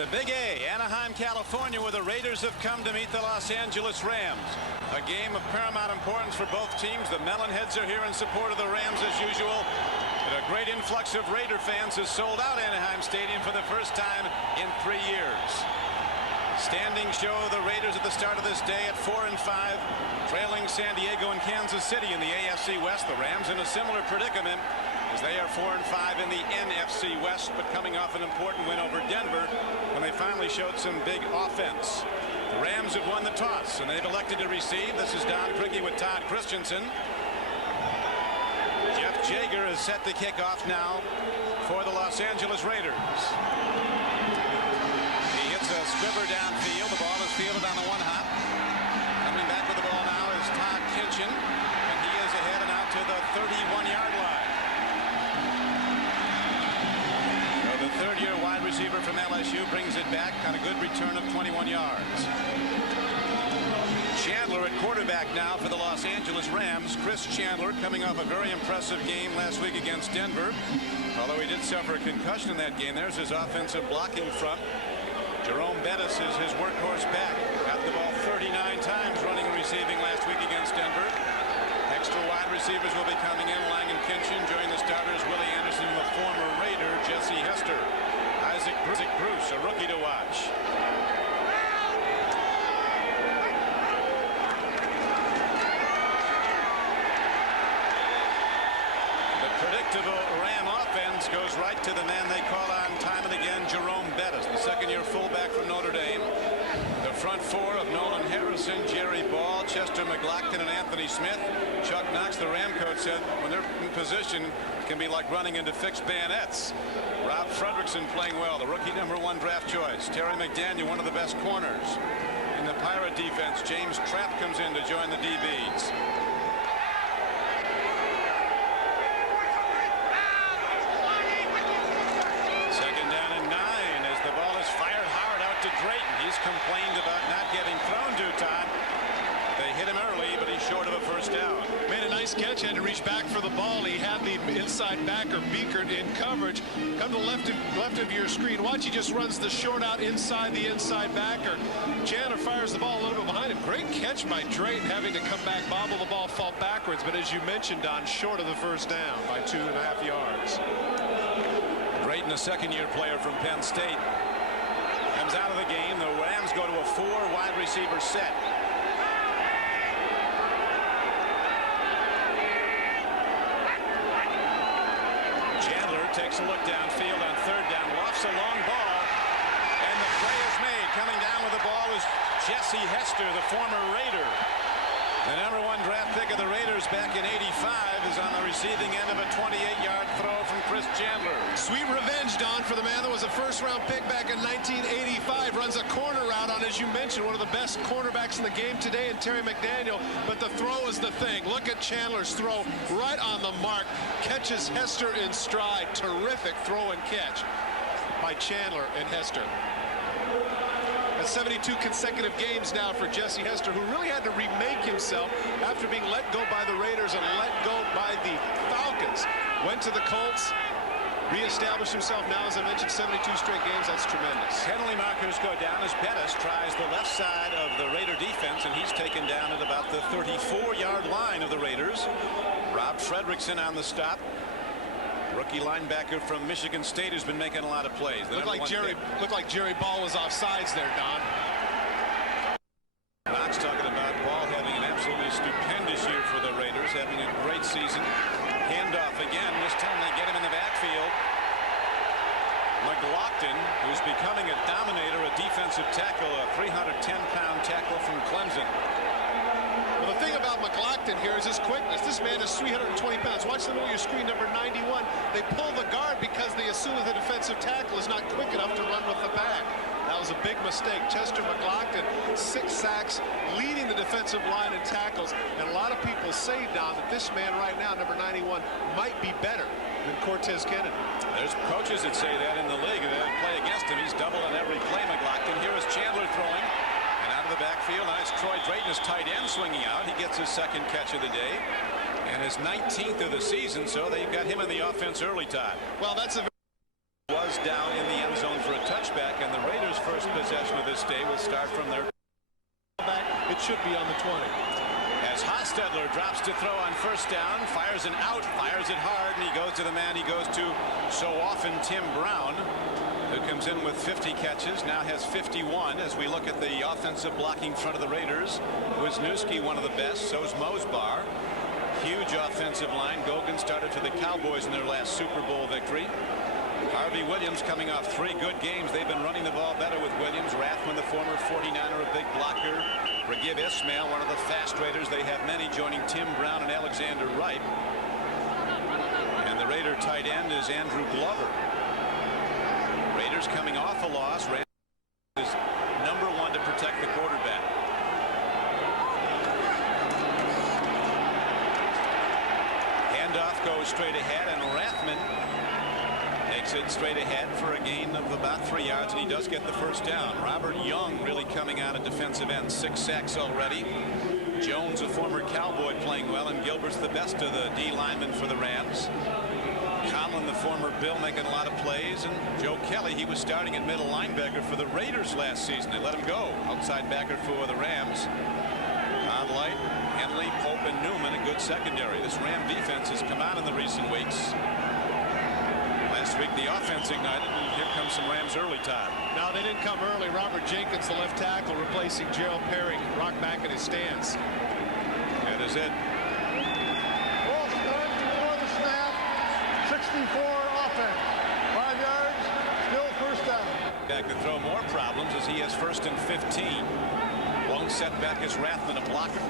The Big A, Anaheim, California, where the Raiders have come to meet the Los Angeles Rams. A game of paramount importance for both teams. The Melonheads are here in support of the Rams as usual. But a great influx of Raider fans has sold out Anaheim Stadium for the first time in 3 years. Standings show the Raiders at the start of this day at 4-5, trailing San Diego and Kansas City in the AFC West. The Rams in a similar predicament, as they are 4-5 in the NFC West, but coming off an important win over Denver when they finally showed some big offense. The Rams have won the toss, and they've elected to receive. This is Don Criqui with Todd Christensen. Jeff Jaeger is set to kick off now for the Los Angeles Raiders. He hits a squibber downfield. The ball is fielded on the one hop. Coming back with the ball now is Todd Kinchin, and he is ahead and out to the 31-yard line. The third-year wide receiver from LSU brings it back on a good return of 21 yards. Chandler at quarterback now for the Los Angeles Rams. Chris Chandler coming off a very impressive game last week against Denver. Although he did suffer a concussion in that game, there's his offensive blocking front. Jerome Bettis is his workhorse back. Got the ball 39 times running and receiving last week against Denver. Extra wide receivers will be coming in. Lang and Kinchin. Join the starters Willie Anderson and the former Raider Jesse Hester. Isaac Bruce, a rookie to watch. The predictable Ram offense goes right to the man they call on time and again, Jerome Bettis, the second-year fullback from Notre Dame. The front four of Nolan Harrison, Jerry Ball, Chester McLaughlin, and Anthony Smith. Chuck Knox, the Ram coach, said when they're in position, it can be like running into fixed bayonets. Rob Fredrickson playing well, the rookie #1 draft choice. Terry McDaniel, one of the best corners. In the Pirate defense, James Trapp comes in to join the DBs. Second down and 9 as the ball is fired hard out to Drayton. He's complained about not getting thrown to, Todd. They hit him early, but he's short of a first down. Made a nice catch, had to reach back for the ball. He had the inside backer Beekert in coverage. Come to the left of your screen. Watch, he just runs the short out inside the inside backer. Chandler fires the ball a little bit behind him. Great catch by Drayton, having to come back, bobble the ball, fall backwards. But as you mentioned, Don, short of the first down by 2.5 yards. Drayton, a second-year player from Penn State, comes out of the game. The Rams go to a 4-wide receiver set. Chandler takes a look downfield on third down, lofts a long ball, and the play is made. Coming down with the ball is Jesse Hester, the former Raider. The #1 draft pick of the Raiders back in '85 is on the receiving end of a 28-yard throw from Chris Chandler. Sweet revenge, Don, for the man that was a first-round pick back in 1985. Runs a corner route on, as you mentioned, one of the best cornerbacks in the game today in Terry McDaniel. But the throw is the thing. Look at Chandler's throw right on the mark. Catches Hester in stride. Terrific throw and catch by Chandler and Hester. That's 72 consecutive games now for Jesse Hester, who really had to remake himself after being let go by the Raiders and let go by the Falcons. Went to the Colts, reestablished himself. Now, as I mentioned, 72 straight games. That's tremendous. Penalty markers go down as Bettis tries the left side of the Raider defense, and he's taken down at about the 34-yard line of the Raiders. Rob Fredrickson on the stop. Rookie linebacker from Michigan State who's been making a lot of plays. Looked like Jerry Ball was offsides there, Don. Knox talking about Ball having an absolutely stupendous year for the Raiders, having a great season. Handoff again. This time they get him in the backfield. McLaughlin, who's becoming a dominator, a defensive tackle, a 310-pound tackle from Clemson. Well, the thing about McLaughlin here is his quickness. This man is 320 pounds. Watch the middle of your screen, number 91. They pull the guard because they assume that the defensive tackle is not quick enough to run with the back. That was a big mistake. Chester McLaughlin, 6 sacks, leading the defensive line in tackles. And a lot of people say, Don, that this man right now, number 91, might be better than Cortez Kennedy. There's coaches that say that in the league. They play against him. He's double on every play, McLaughlin. Here is Chandler throwing. The backfield. Nice. Troy Drayton is tight end swinging out. He gets his second catch of the day and his 19th of the season, so they've got him in the offense early, Todd. Well, that's a was down in the end zone for a touchback, and the Raiders possession of this day will start from their back. It should be on the 20. As Hostetler drops to throw on first down, fires an out, fires it hard, and he goes to the man he goes to so often, Tim Brown, who comes in with 50 catches, now has 51. As we look at the offensive blocking front of the Raiders, Wisniewski one of the best, so's Mosbar. Huge offensive line. Gogan started for the Cowboys in their last Super Bowl victory. Harvey Williams coming off 3 good games. They've been running the ball better with Williams. Rathman, the former 49er, a big blocker. Raghib Ismail, one of the fast Raiders. They have many joining Tim Brown and Alexander Wright. And the Raider tight end is Andrew Glover. Raiders coming off a loss. Rams is #1 to protect the quarterback. Handoff goes straight ahead, and Rathman takes it straight ahead for a gain of about 3 yards, and he does get the first down. Robert Young really coming out of defensive end, 6 sacks already. Jones, a former Cowboy, playing well, and Gilbert's the best of the D linemen for the Rams. Conlon, the former Bill, making a lot of plays, and Joe Kelly, he was starting at middle linebacker for the Raiders last season. They let him go. Outside backer for the Rams. Conlight, Henley, Pope, and Newman, a good secondary. This Ram defense has come out in the recent weeks. Last week the offense ignited, and here comes some Rams early time. Now they didn't come early. Robert Jenkins, the left tackle, replacing Gerald Perry, rocked back in his stance. That is it. Ball start before the snap. 64 offense. 5 yards, still first down. Back to throw more problems as he has 1st and 15. Lone setback is Rathman, a blocker.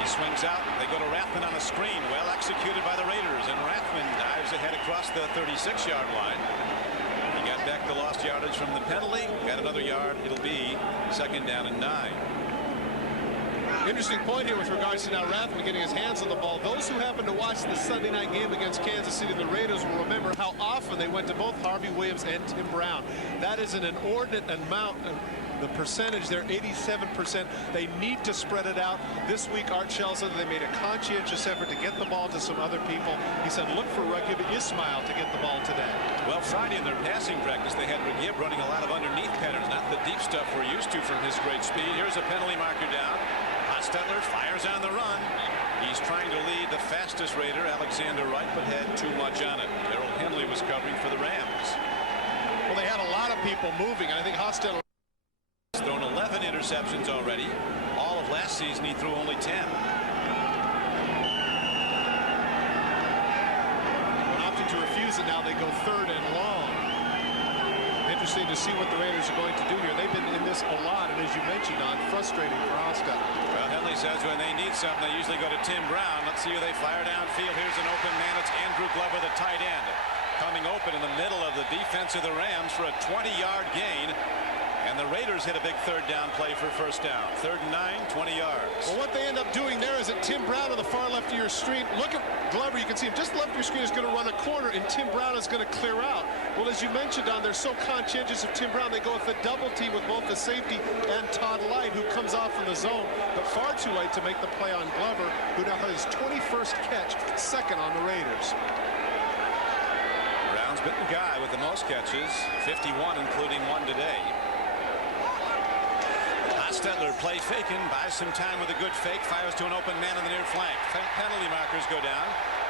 He swings out. They go to Rathman on a screen. Well executed by the Raiders, and Rathman dives ahead across the 36-yard line. He got back the lost yardage from the penalty. Got another yard. It'll be 2nd down and 9. Interesting point here with regards to now Rathman getting his hands on the ball. Those who happen to watch the Sunday night game against Kansas City, the Raiders, will remember how often they went to both Harvey Williams and Tim Brown. That is an inordinate amount. The percentage there, 87%. They need to spread it out. This week, Art Shell said they made a conscientious effort to get the ball to some other people. He said, look for Raghib Ismail to get the ball today. Well, Friday in their passing practice, they had Raghib running a lot of underneath patterns, not the deep stuff we're used to from his great speed. Here's a penalty marker down. Hostetler fires on the run. He's trying to lead the fastest Raider, Alexander Wright, but had too much on it. Darrell Henley was covering for the Rams. Well, they had a lot of people moving. I think Hostetler He's thrown 11 interceptions already. All of last season, he threw only 10. opting to refuse it now. They go 3rd and long. Interesting to see what the Raiders are going to do here. They've been in this a lot, and as you mentioned, frustrating for Hostetler. Well, Henley says when they need something, they usually go to Tim Brown. Let's see who they fire downfield. Here's an open man. It's Andrew Glover, the tight end, coming open in the middle of the defense of the Rams for a 20-yard gain. And the Raiders hit a big 3rd down play for first down. 3rd and 9, 20 yards. Well, what they end up doing there is that Tim Brown on the far left of your screen. Look at Glover. You can see him just left of your screen is going to run a corner, and Tim Brown is going to clear out. Well, as you mentioned, they're so conscientious of Tim Brown. They go with the double team with both the safety and Todd Light, who comes off in the zone, but far too late to make the play on Glover, who now has his 21st catch, 2nd on the Raiders. Brown's been the guy with the most catches, 51, including 1 today. Hostetler play faking, buys some time with a good fake, fires to an open man on the near flank. Penalty markers go down.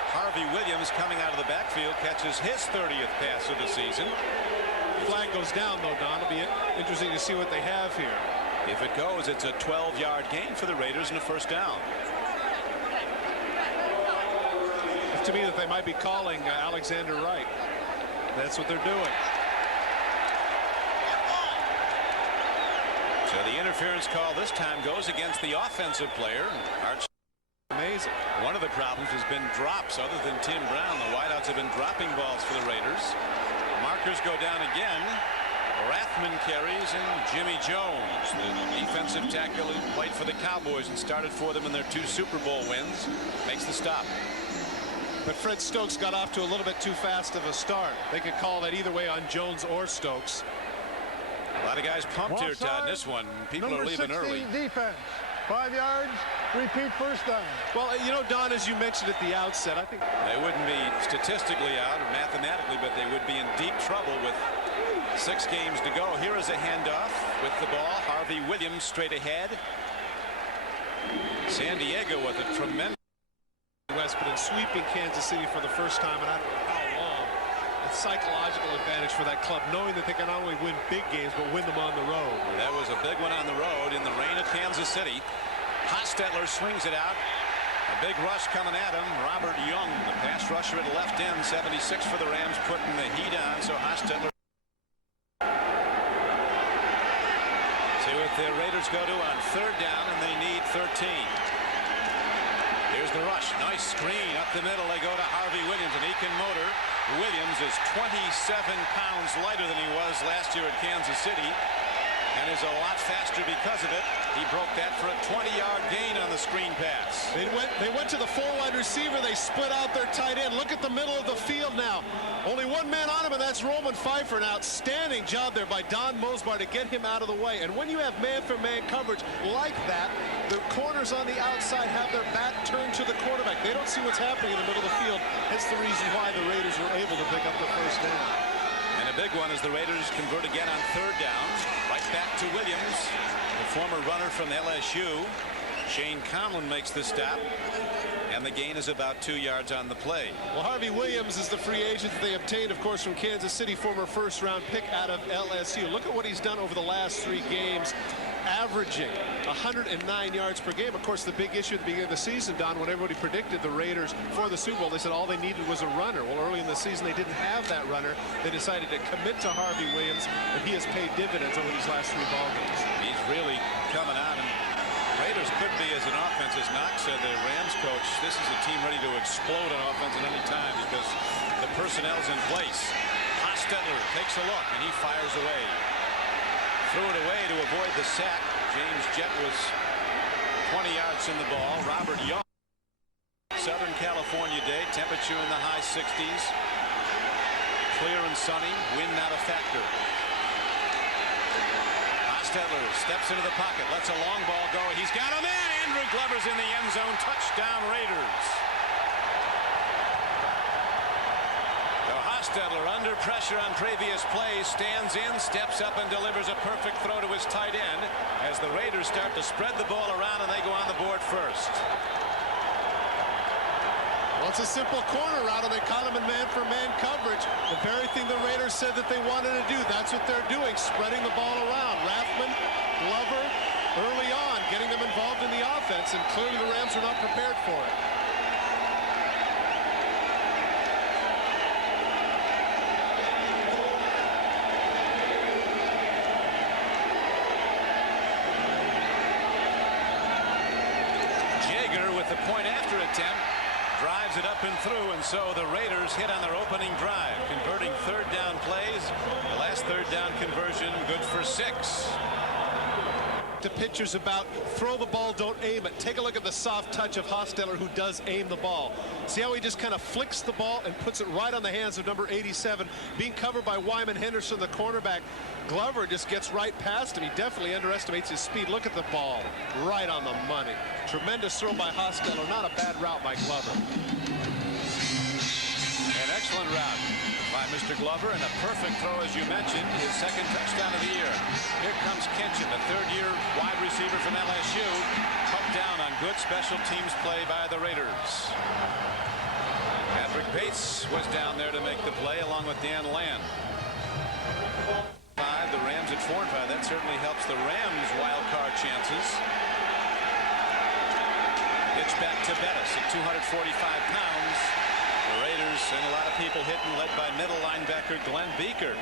Harvey Williams coming out of the backfield catches his 30th pass of the season. Flag goes down, though, Don. It'll be interesting to see what they have here. If it goes, it's a 12-yard gain for the Raiders and a first down. To me, that they might be calling Alexander Wright. That's what they're doing. So the interference call this time goes against the offensive player. Amazing. One of the problems has been drops. Other than Tim Brown, the wideouts have been dropping balls for the Raiders. Markers go down again. Rathman carries, and Jimmy Jones, the defensive tackle who played for the Cowboys and started for them in their 2 Super Bowl wins, makes the stop. But Fred Stokes got off to a little bit too fast of a start. They could call that either way on Jones or Stokes. A lot of guys pumped here, Todd, in this one. People are leaving early. Defense. 5 yards. Repeat first down. Well, you know, Don, as you mentioned at the outset, I think They wouldn't be statistically out or mathematically, but they would be in deep trouble with 6 games to go. Here is a handoff with the ball. Harvey Williams straight ahead. San Diego with a tremendous West, but in sweeping Kansas City for the first time, and I don't know how long. A psychological advantage for that club, knowing that they can not only win big games, but win them on the road. That was a big one on the road in the rain at Kansas City. Hostetler swings it out. A big rush coming at him. Robert Young, the pass rusher at left end, 76 for the Rams, putting the heat on. So Hostetler. See what the Raiders go to on 3rd down, and they need 13. Here's the rush. Nice screen up the middle. They go to Harvey Williams, and he can motor. Williams is 27 pounds lighter than he was last year at Kansas City, and is a lot faster because of it. He broke that for a 20-yard gain on the screen pass. They went to the 4 wide receiver. They split out their tight end. Look at the middle of the field now. Only one man on him, and that's Roman Pfeiffer. An outstanding job there by Don Mosbar to get him out of the way. And when you have man-for-man coverage like that, the corners on the outside have their back turned to the quarterback. They don't see what's happening in the middle of the field. That's the reason why the Raiders were able to pick up the first down. And a big one as the Raiders convert again on 3rd down. Right back to Williams, the former runner from LSU. Shane Conlon makes the stop, and the gain is about 2 yards on the play. Well, Harvey Williams is the free agent that they obtained, of course, from Kansas City, former 1st-round pick out of LSU. Look at what he's done over the last 3 games, averaging 109 yards per game. Of course, the big issue at the beginning of the season, Don, when everybody predicted the Raiders for the Super Bowl, they said all they needed was a runner. Well, early in the season, they didn't have that runner. They decided to commit to Harvey Williams, and he has paid dividends over these last 3 ball games. He's really coming out, and Raiders could be, as an offense, as Knox said, the Rams coach, this is a team ready to explode on offense at any time because the personnel's in place. Hostetler takes a look, and he fires away. Threw it away to avoid the sack. James Jett was 20 yards from the ball. Robert Young. Southern California day, temperature in the high 60s. Clear and sunny, wind not a factor. Hostetler steps into the pocket, lets a long ball go. He's got him in. Andrew Glover's in the end zone. Touchdown, Raiders. So Hostetler, under pressure on previous plays, stands in, steps up, and delivers a perfect throw to his tight end as the Raiders start to spread the ball around, and they go on the board first. Well, it's a simple corner route, and they caught him in man-for-man coverage. The very thing the Raiders said that they wanted to do. That's what they're doing, spreading the ball around. Rathman, Glover, early on, getting them involved in the offense, and clearly the Rams are not prepared for it. Jaeger with the point after attempt. Drives it up and through, and so the Raiders hit on their opening drive, converting 3rd down plays. The last 3rd down conversion, good for 6. To pitchers about throw the ball, don't aim it. Take a look at the soft touch of Hostetler, who does aim the ball. See how he just kind of flicks the ball and puts it right on the hands of number 87, being covered by Wyman Henderson, the cornerback. Glover just gets right past him. He definitely underestimates his speed. Look at the ball, right on the money. Tremendous throw by Hostetler, not a bad route by Glover. An excellent route by Mr. Glover, and a perfect throw, as you mentioned, his 2nd touchdown of the year. Here comes Kinchin, the 3rd-year wide receiver from LSU, cut down on good special teams play by the Raiders. Patrick Bates was down there to make the play, along with Dan Land. The Rams at 4-5. That certainly helps the Rams' wild card chances. Pitch back to Bettis at 245 pounds. The Raiders and a lot of people hitting, led by middle linebacker Glenn Beaker.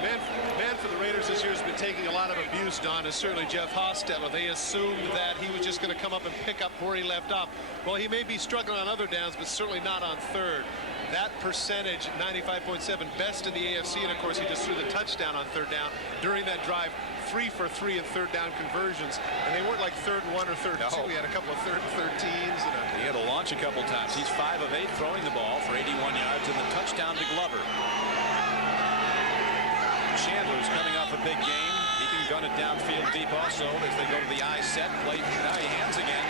Man for the Raiders this year has been taking a lot of abuse, Don, is certainly Jeff Hostetler. They assumed that he was just going to come up and pick up where he left off. Well, he may be struggling on other downs, but certainly not on 3rd. That percentage, 95.7, best in the AFC, and of course he just threw the touchdown on 3rd down during that drive. 3 for 3 in 3rd down conversions, and they weren't like 3rd and 1 or 3rd and 2. He had a couple of 3rd and 13s. He had to launch a couple times. He's 5 of 8 throwing the ball for 81 yards, and the touchdown to Glover. Chandler's coming off a big game. He can gun it downfield deep also as they go to the I set. Play, now he hands again.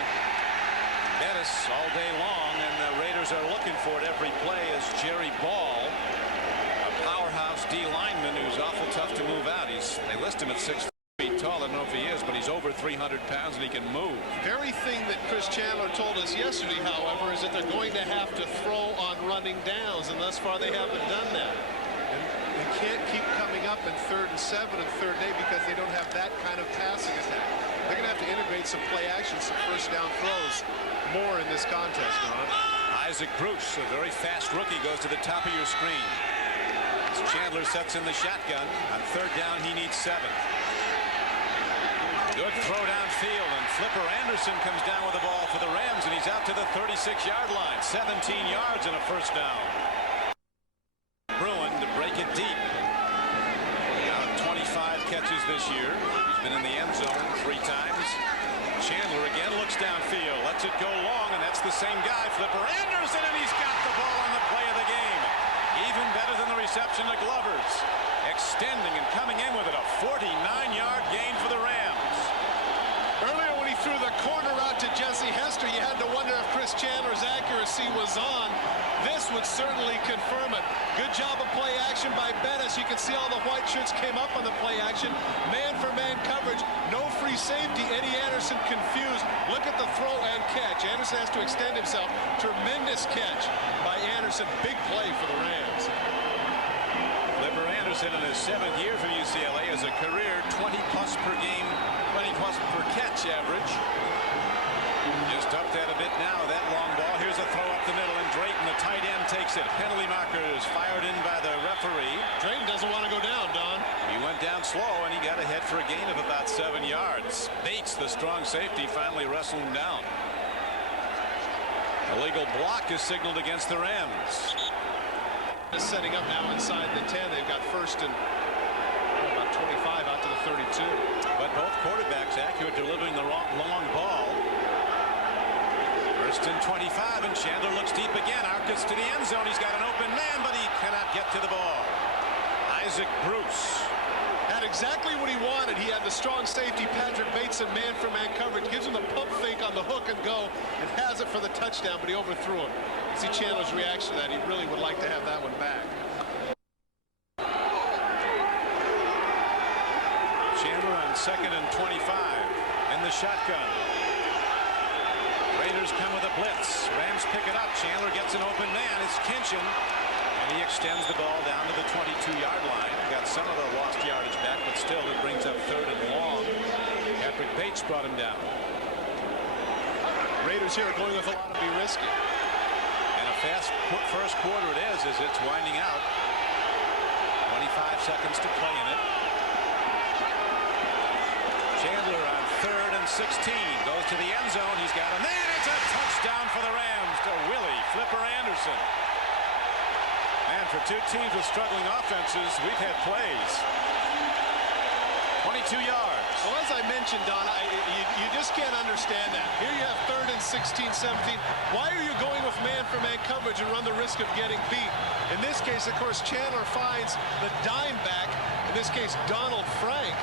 Bettis all day long, and the Raiders are looking for it every play as Jerry Ball, a powerhouse D lineman, lineman who's awful tough to move out. They list him at 6 feet tall. I don't know if he is, but he's over 300 pounds and he can move. Very thing that Chris Chandler told us yesterday, however, is that they're going to have to throw on running downs, and thus far they haven't done that. And they can't keep coming up in 3rd and 7 and 3rd and 8 because they don't have that kind of passing attack. They're going to have to integrate some play action, some first down throws more in this contest, Ron. Isaac Bruce, a very fast rookie, goes to the top of your screen. As Chandler sets in the shotgun. On 3rd down, he needs 7. Good throw downfield, and Flipper Anderson comes down with the ball for the Rams, and he's out to the 36-yard line. 17 yards and a first down. Bruin to break it deep. Now 25 catches this year. He's been in the end zone 3 times. Chandler again looks downfield, lets it go long, and that's the same guy, Flipper Anderson, and he's got the ball on the play of the game. Even better than the reception to Glovers. Extending and coming in with it, a 49-yard gain for the Rams. Earlier when he threw the corner out to Jesse Hester, you had to wonder if Chris Chandler's accuracy was on. This would certainly confirm it. Good job of play action by Bettis. You can see all the white shirts came up on the play action. Man-for-man coverage. No free safety. Eddie Anderson confused. Look at the throw and catch. Anderson has to extend himself. Tremendous catch by Anderson. Big play for the Rams. Flipper Anderson in his 7th year for UCLA has a career 20-plus per game, 20-plus per catch average. Just up that a bit now. That long ball. Here's a throw up the middle, and Drayton, the tight end, takes it. Penalty marker is fired in by the referee. Drayton doesn't want to go down, Don. He went down slow, and he got ahead for a gain of about 7 yards. Bates, the strong safety, finally wrestled him down. Illegal block is signaled against the Rams. Setting up now inside the 10. They've got 1st and about 25 out to the 32. But both quarterbacks accurate, delivering the long ball. 1st and 25, and Chandler looks deep again. Arcus to the end zone. He's got an open man, but he cannot get to the ball. Isaac Bruce had exactly what he wanted. He had the strong safety Patrick Bates and man-for-man coverage. Gives him the pump fake on the hook and go, and has it for the touchdown, but he overthrew him. You see Chandler's reaction to that. He really would like to have that one back. Chandler on 2nd and 25 in the shotgun. Raiders come with a blitz. Rams pick it up. Chandler gets an open man. It's Kinchin, and he extends the ball down to the 22-yard line. Got some of the lost yardage back, but still it brings up 3rd and long. Patrick Bates brought him down. Raiders here are going with a lot to be risky. And a fast first quarter it is as it's winding out. 25 seconds to play in it. Chandler on 3rd and 16 goes to the end zone. He's got a man. It's a touchdown for the Rams to Willie Flipper Anderson. And for 2 teams with struggling offenses, we've had plays. 22 yards. Well, as I mentioned, Don, you just can't understand that. Here you have 3rd and 16, 17. Why are you going with man-for-man coverage and run the risk of getting beat? In this case, of course, Chandler finds the dime back. In this case, Donald Frank.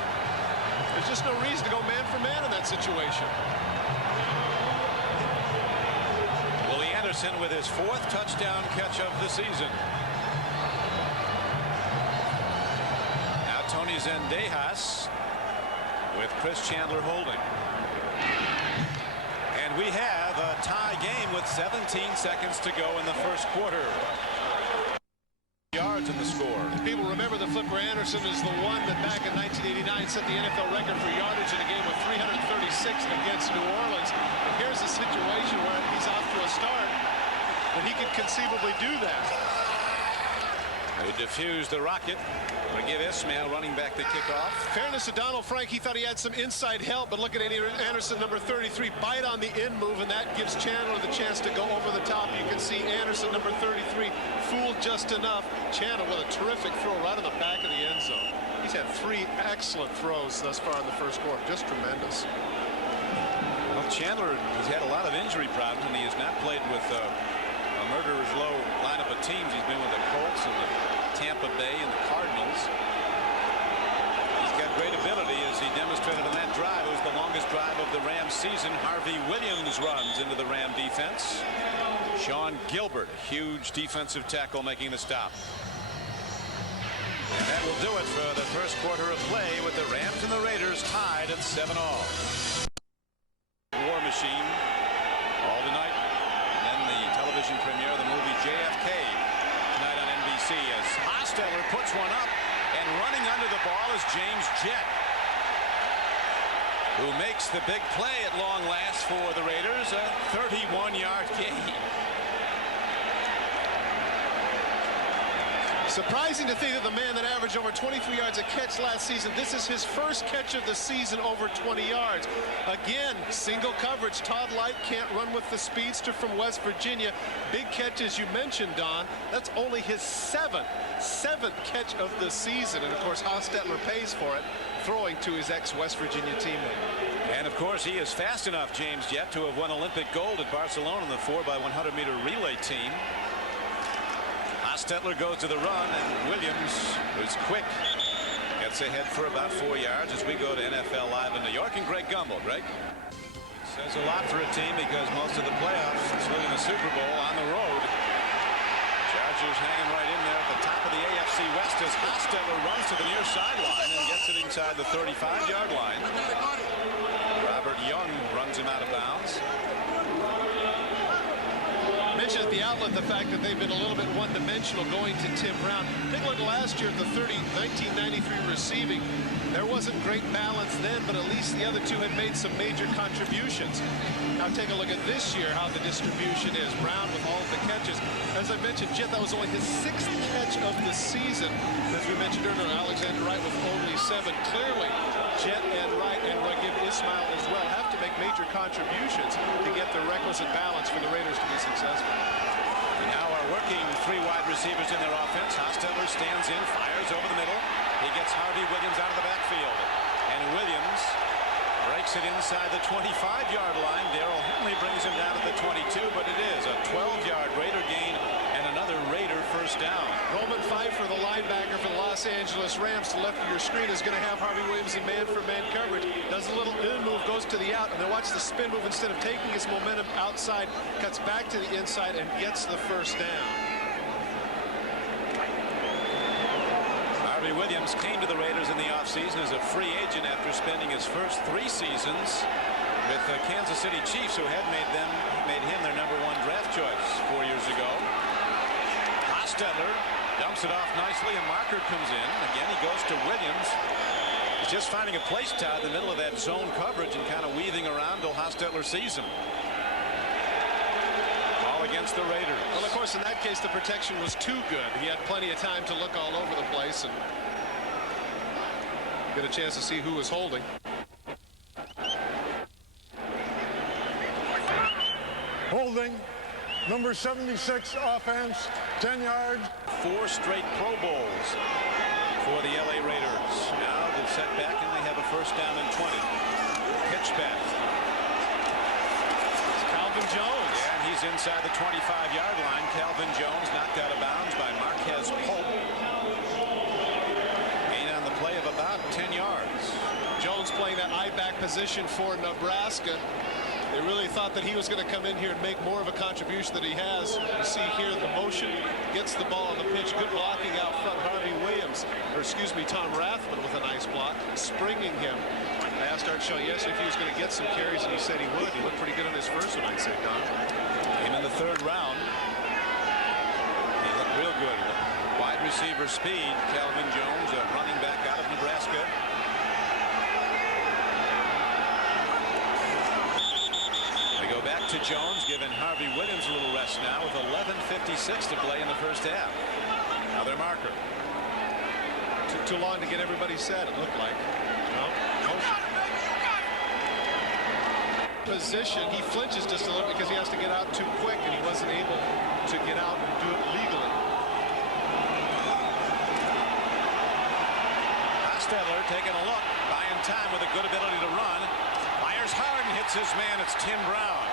There's just no reason to go man-for-man in that situation. Willie Anderson with his 4th touchdown catch of the season. Now Tony Zendejas with Chris Chandler holding. And we have a tie game with 17 seconds to go in the first quarter. Yards in the score. And people remember that Flipper Anderson is the one that back in 1989 set the NFL record for yardage in a game with 336 against New Orleans. And here's a situation where he's off to a start, and he could conceivably do that. They defuse the rocket. Going to give Ismail running back the kickoff. Fairness to Donald Frank, he thought he had some inside help, but look at Eddie Anderson, number 33, bite on the in move, and that gives Chandler the chance to go over the top. You can see Anderson, number 33, fooled just enough. Chandler with a terrific throw right in the back of the end zone. He's had 3 excellent throws thus far in the first quarter, just tremendous. Well, Chandler has had a lot of injury problems, and he has not played with a murderer's low lineup of teams. He's been with the Colts and the Tampa Bay and the Cardinals. He's got great ability, as he demonstrated on that drive. It was the longest drive of the Rams season. Harvey Williams runs into the Ram defense. Sean Gilbert, huge defensive tackle, making the stop. And that will do it for the first quarter of play, with the Rams and the Raiders tied at 7-all. War Machine all tonight, and then the television premiere of the movie JFK tonight on NBC, as Hostetler puts one up, and running under the ball is James Jett, who makes the big play at long last for the Raiders, a 31-yard gain. Surprising to think that the man that averaged over 23 yards a catch last season, this is his first catch of the season over 20 yards. Again, single coverage. Todd Light can't run with the speedster from West Virginia. Big catch, as you mentioned, Don. That's only his seventh catch of the season. And, of course, Hostetler pays for it, throwing to his ex-West Virginia teammate. And, of course, he is fast enough, James Jett, to have won Olympic gold at Barcelona in the 4x100-meter relay team. Hostetler goes to the run, and Williams, who's quick, gets ahead for about 4 yards as we go to NFL Live in New York. And Greg Gumbel. Greg? Says a lot for a team, because most of the playoffs, including the Super Bowl, on the road. Chargers hanging right in there at the top of the AFC West as Hostetler runs to the near sideline and gets it inside the 35-yard line. Robert Young runs him out of bounds. Mentioned at the outlet the fact that they've been a little bit one-dimensional going to Tim Brown. Take a look last year at the 1993 receiving. There wasn't great balance then, but at least the other two had made some major contributions. Now take a look at this year, how the distribution is. Brown with all of the catches. As I mentioned, Jett, that was only his 6th catch of the season. As we mentioned earlier, Alexander Wright with only 7. Clearly, Jett and Wright and Raghib Ismail as well have to make major contributions to get the requisite balance for the Raiders to be successful. They now are working 3 wide receivers in their offense. Hostetler stands in, fires over the middle. He gets Harvey Williams out of the backfield. And Williams breaks it inside the 25-yard line. Darrell Henley brings him down at the 22, but it is a 12-yard Raider gain and another Raider first down. Roman Pfeiffer, the linebacker for the Los Angeles Rams, to the left of your screen, is going to have Harvey Williams in man-for-man coverage. Does a little in move, goes to the out, and then watch the spin move. Instead of taking his momentum outside, cuts back to the inside and gets the first down. Harvey Williams came to the Raiders in the offseason as a free agent after spending his first 3 seasons with the Kansas City Chiefs, who had made him their #1 draft choice 4 years ago. Hostetler dumps it off nicely. A marker comes in. Again, he goes to Williams. He's just finding a place, Todd, in the middle of that zone coverage and kind of weaving around till Hostetler sees him. All against the Raiders. Well, of course, in that case, the protection was too good. He had plenty of time to look all over the place and get a chance to see who was holding. Holding, number 76 offense, 10 yards. 4 straight Pro Bowls for the LA Raiders. Now they've set back and they have a first down and 20. Pitch back. It's Calvin Jones. Yeah, and he's inside the 25-yard line. Calvin Jones knocked out of bounds by Marquez Pope. Gain on the play of about 10 yards. Jones playing that I-back position for Nebraska. They really thought that he was going to come in here and make more of a contribution than he has. You see here the motion, gets the ball on the pitch. Good blocking out front. Harvey Williams, or excuse me, Tom Rathman with a nice block, springing him. I asked Art Shaw yesterday if he was going to get some carries, and he said he would. He looked pretty good on his first one, I'd say, Don. And in the 3rd round, he looked real good. Wide receiver speed. Calvin Jones, a running back out of Nebraska. Go back to Jones, giving Harvey Williams a little rest now with 11:56 to play in the first half. Now their marker. Took too long to get everybody set, it looked like. No. Position, he flinches just a little because he has to get out too quick, and he wasn't able to get out and do it legally. Hostetler taking a look, buying time with a good ability to run. Fires hard and hits his man. It's Tim Brown.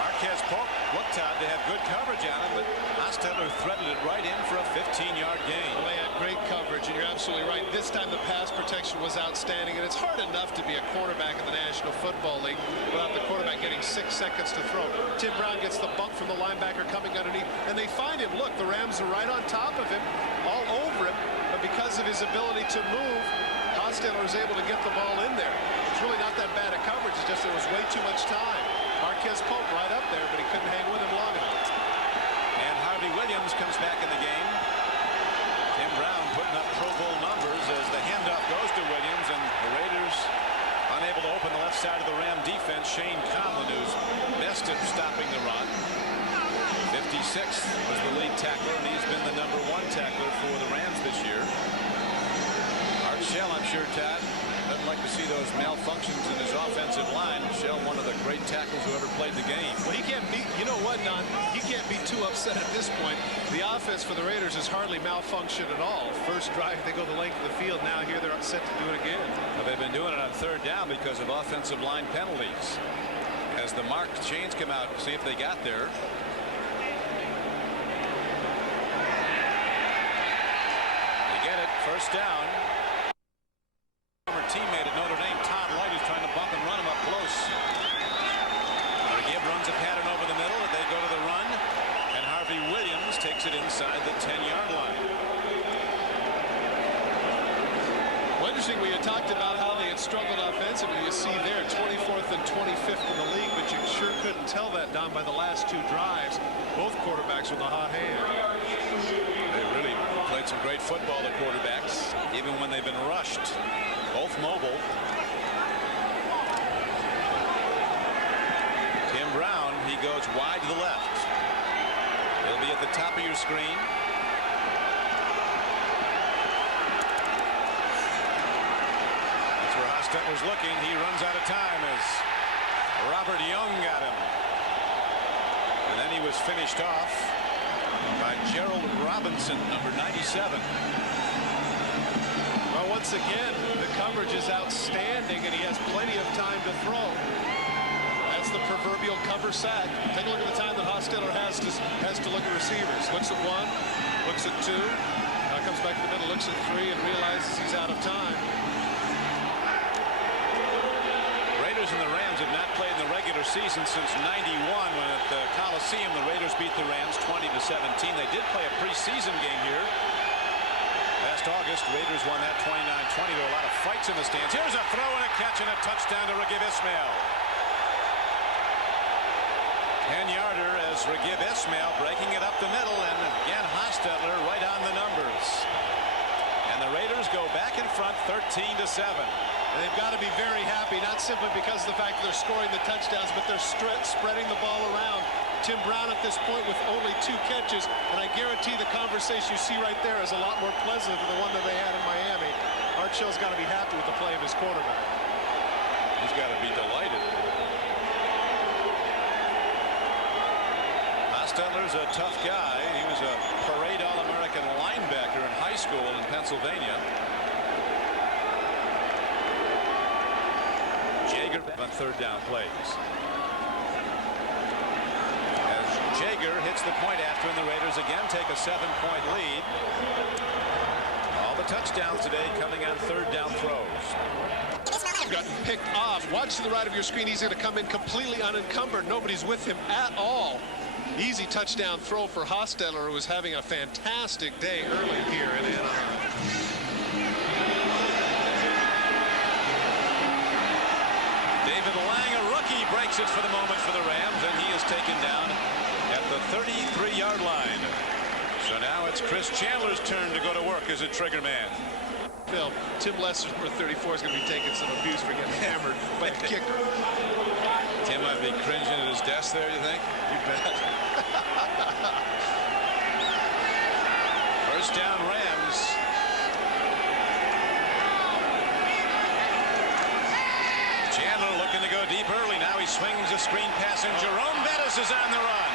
Marquez Pope looked out to have good coverage on him, but Hostetler threaded it right in for a 15-yard gain. Well, they had great coverage, and you're absolutely right. This time the pass protection was outstanding, and it's hard enough to be a quarterback in the National Football League without the quarterback getting 6 seconds to throw. Tim Brown gets the bump from the linebacker coming underneath, and they find him. Look, look, the Rams are right on top of him, all over him, but because of his ability to move, Hostetler is able to get the ball in there. It's really not that bad a coverage, it's just there was way too much time. Marquez Pope right up there, but he couldn't hang with him long enough. And Harvey Williams comes back in the game. Tim Brown putting up Pro Bowl numbers as the handoff goes to Williams, and the Raiders unable to open the left side of the Ram defense. Shane Conlon, who's best at stopping the run. 56th was the lead tackler, and he's been the #1 tackler for the Rams this year. Art Shell, I'm sure, Todd, doesn't like to see those malfunctions in his offensive line. Shell, one of the great tackles who ever played the game. Well, he can't be, you know what, Don? He can't be too upset at this point. The offense for the Raiders is hardly malfunctioned at all. First drive, they go the length of the field. Now here they're set to do it again. Well, they've been doing it on 3rd down because of offensive line penalties. As the marked chains come out, see if they got there. They get it, 1st down. Former teammate at Notre Dame, Todd Light, is trying to bump and run him up close. Gibb runs a pattern over the middle, and they go to the run, and Harvey Williams takes it inside the 10-yard line. Well, interesting, we had talked about how they had struggled offensively. You see there, 24th and 25th in the league, but you sure couldn't tell that, Don, by the last 2 drives. Both quarterbacks with a hot hand. They really played some great football, the quarterbacks, even when they've been rushed. Both mobile. Tim Brown, he goes wide to the left. He'll be at the top of your screen. That's where Hostetler's looking. He runs out of time as Robert Young got him. And then he was finished off by Gerald Robinson, number 97. Well, once again, the coverage is outstanding, and he has plenty of time to throw. That's the proverbial cover sack. Take a look at the time that Hostetler has to look at receivers. Looks at 1, looks at 2, now comes back to the middle, looks at 3, and realizes he's out of time. Raiders and the Rams have not played in the regular season since '91, when at the Coliseum the Raiders beat the Rams 20-17. They did play a preseason game here last August. Raiders won that 29-20. There were a lot of fights in the stands. Here's a throw and a catch and a touchdown to Raghib Ismail. 10-yarder as Raghib Ismail breaking it up the middle, and again Hostetler right on the numbers. And the Raiders go back in front 13-7. And they've got to be very happy, not simply because of the fact that they're scoring the touchdowns, but they're spreading the ball around. Tim Brown at this point with only 2 catches, and I guarantee the conversation you see right there is a lot more pleasant than the one that they had in Miami. Art Shell's got to be happy with the play of his quarterback. He's got to be delighted. Hostetler's a tough guy. He was a parade All-American linebacker in high school in Pennsylvania. Jager on 3rd down plays. As Jager hits the point after, and the Raiders again take a 7-point lead. All the touchdowns today coming on 3rd down throws. Gotten picked off. Watch to the right of your screen. He's going to come in completely unencumbered. Nobody's with him at all. Easy touchdown throw for Hostetler, who was having a fantastic day early here in Anaheim. David Lang, a rookie, breaks it for the moment for the Rams, and he is taken down at the 33-yard line. So now it's Chris Chandler's turn to go to work as a trigger man. Phil, Tim Lesser's number 34 is going to be taking some abuse for getting hammered by a kicker. Tim might be cringing at his desk there, you think? You bet. 1st down Rams. Chandler looking to go deep early. Now he swings a screen pass, and Jerome Bettis is on the run.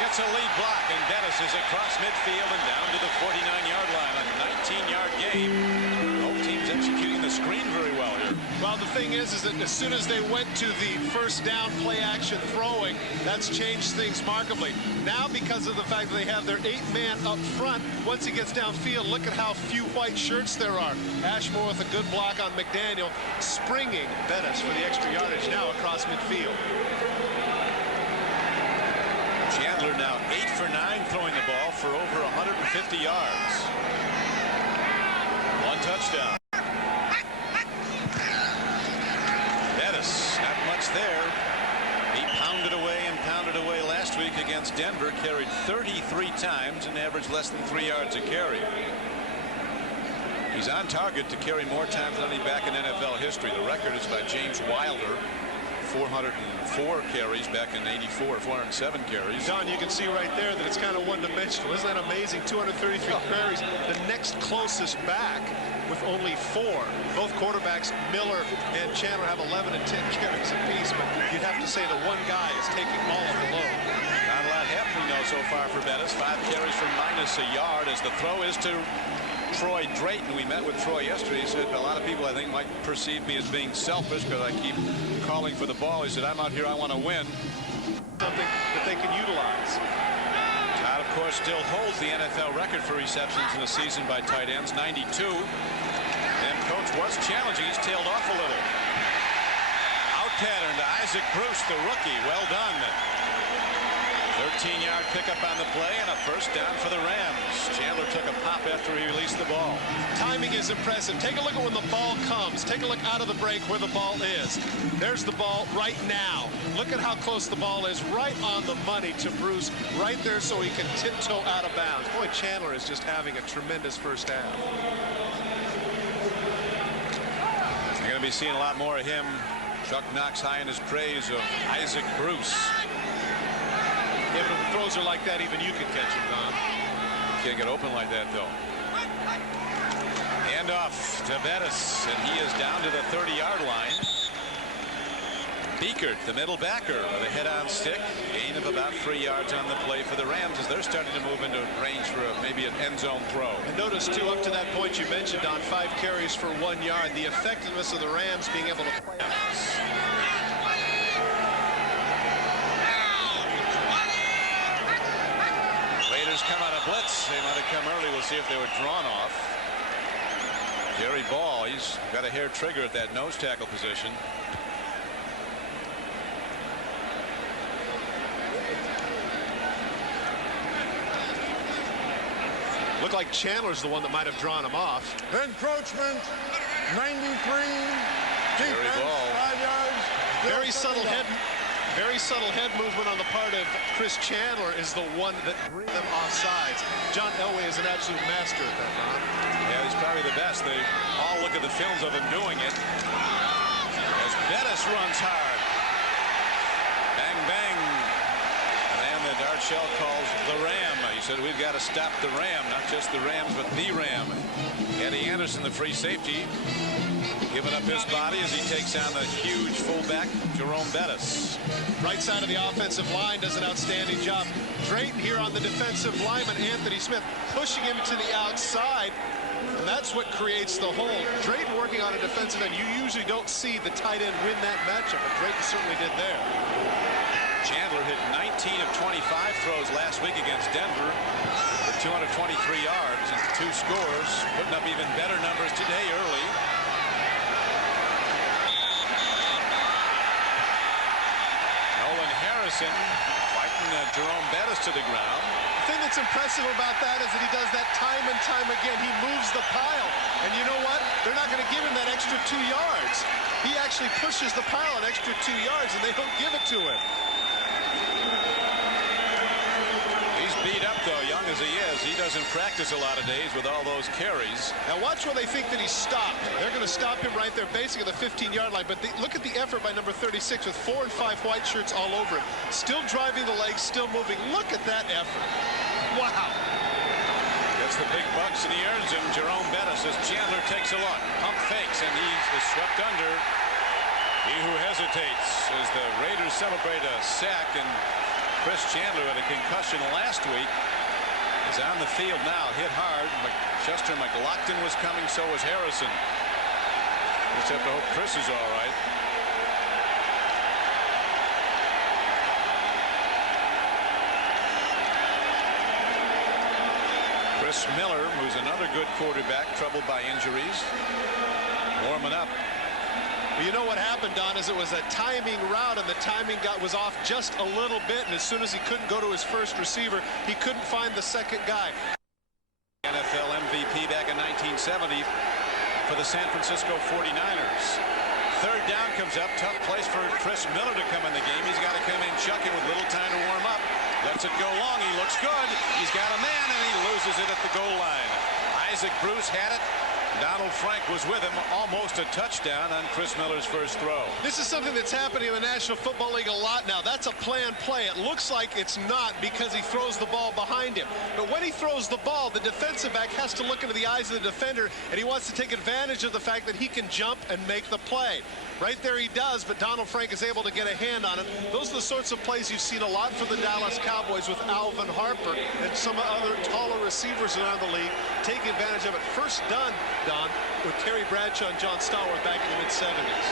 Gets a lead block, and Bettis is across midfield and down to the 49-yard line. A 19-yard game. Both teams executing the screen very well here. Well, the thing is that as soon as they went to the 1st down play action throwing, that's changed things markedly. Now, because of the fact that they have their 8-man up front, once he gets downfield, look at how few white shirts there are. Ashmore with a good block on McDaniel, springing Bettis for the extra yardage now across midfield. Chandler now 8 for 9 throwing the ball for over yards. One touchdown. Bettis, not much there. He pounded away last week against Denver, carried 33 times and averaged less than 3 yards a carry. He's on target to carry more times than any back in NFL history. The record is by James Wilder, 404 carries back in '84, 407 carries. Don, you can see right there that it's kind of one-dimensional. Isn't that amazing? 233 carries. The next closest back with only 4. Both quarterbacks, Miller and Chandler, have 11 and 10 carries apiece, but you'd have to say that one guy is taking all of the load. Not a lot happening, though, so far for Bettis. 5 carries for minus a yard as the throw is to Troy Drayton. We met with Troy yesterday. He said a lot of people, I think, might perceive me as being selfish because I keep calling for the ball. He said, I'm out here, I want to win. Something that they can utilize. Todd, of course, still holds the NFL record for receptions in a season by tight ends, 92. And coach was challenging. He's tailed off a little. Out pattern to Isaac Bruce, the rookie. Well done. 13-yard pickup on the play and a first down for the Rams. Chandler took a pop after he released the ball. Timing is impressive. Take a look at when the ball comes. Take a look out of the break where the ball is. There's the ball right now. Look at how close the ball is, right on the money to Bruce, right there so he can tiptoe out of bounds. Boy, Chandler is just having a tremendous first half. You're going to be seeing a lot more of him. Chuck Knox high in his praise of Isaac Bruce. Yeah, but if the throws are like that, even you can catch him, Don. Can't get open like that, though. Hand off to Bettis, and he is down to the 30-yard line. Beekert, the middle backer, with a head-on stick. Gain of about 3 yards on the play for the Rams as they're starting to move into range for maybe an end zone throw. And notice, too, up to that point you mentioned, on 5 carries for 1 yard, the effectiveness of the Rams being able to play. Raiders come out of blitz. They might have come early. We'll see if they were drawn off. Gary Ball, he's got a hair trigger at that nose tackle position. Looked like Chandler's the one that might have drawn him off. Encroachment, 93. Gary Ball. 5 yards. Very subtle head movement on the part of Chris Chandler is the one that brings them off sides. John Elway is an absolute master at that, Ron. Yeah, he's probably the best. They all look at the films of him doing it. As Bettis runs hard. Bang, bang. And the dart shell calls the Ram. He said, we've got to stop the Ram, not just the Rams, but the Ram. Eddie Anderson, the free safety, giving up his body as he takes on the huge fullback, Jerome Bettis. Right side of the offensive line does an outstanding job. Drayton here on the defensive lineman, Anthony Smith, pushing him to the outside. And that's what creates the hole. Drayton working on a defensive end. You usually don't see the tight end win that matchup, but Drayton certainly did there. Chandler hit 19 of 25 throws last week against Denver for 223 yards and 2 scores, putting up even better numbers today early. Nolan Harrison fighting Jerome Bettis to the ground. The thing that's impressive about that is that he does that time and time again. He moves the pile. And you know what? They're not going to give him that extra 2 yards. He actually pushes the pile an extra 2 yards, and they don't give it to him. He's beat up, though, young as he is. He doesn't practice a lot of days with all those carries. Now watch where they think that he's stopped. They're going to stop him right there, basically at the 15-yard line. But look at the effort by number 36 with 4 and 5 white shirts all over him. Still driving the legs, still moving. Look at that effort. Wow. Gets the big bucks and he earns him. Jerome Bettis as Chandler takes a look. Pump fakes and he is swept under. He who hesitates as the Raiders celebrate a sack, and Chris Chandler had a concussion last week is on the field now, hit hard. Chester McLaughlin was coming, so was Harrison. Just have to hope Chris is all right. Chris Miller, who's another good quarterback, troubled by injuries, warming up. Well, you know what happened, Don, is it was a timing route, and the timing was off just a little bit, and as soon as he couldn't go to his first receiver, he couldn't find the second guy. 1970 for the San Francisco 49ers. Third down comes up. Tough place for Chris Miller to come in the game. He's got to come in chucking with little time to warm up. Lets it go long. He looks good. He's got a man, and he loses it at the goal line. Isaac Bruce had it. Donald Frank was with him. Almost a touchdown on Chris Miller's first throw. This is something that's happening in the National Football League a lot now. That's a planned play. It looks like it's not because he throws the ball behind him. But when he throws the ball, the defensive back has to look into the eyes of the defender, and he wants to take advantage of the fact that he can jump and make the play. Right there he does, but Donald Frank is able to get a hand on it. Those are the sorts of plays you've seen a lot from the Dallas Cowboys with Alvin Harper and some other taller receivers around the league taking advantage of it. First done, Don, with Terry Bradshaw and John Stallworth back in the mid-70s.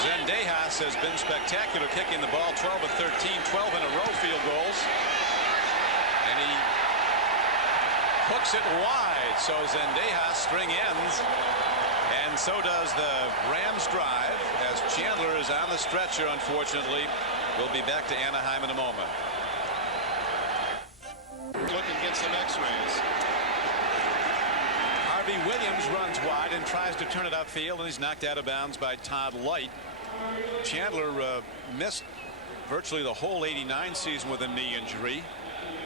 Zendejas has been spectacular kicking the ball. 12 of 13, 12 in a row field goals. And he hooks it wide, so Zendejas string ends. And so does the Rams drive as Chandler is on the stretcher, unfortunately. We'll be back to Anaheim in a moment. Looking at some x-rays. Harvey Williams runs wide and tries to turn it upfield, and he's knocked out of bounds by Todd Light. Chandler missed virtually the whole '89 season with a knee injury.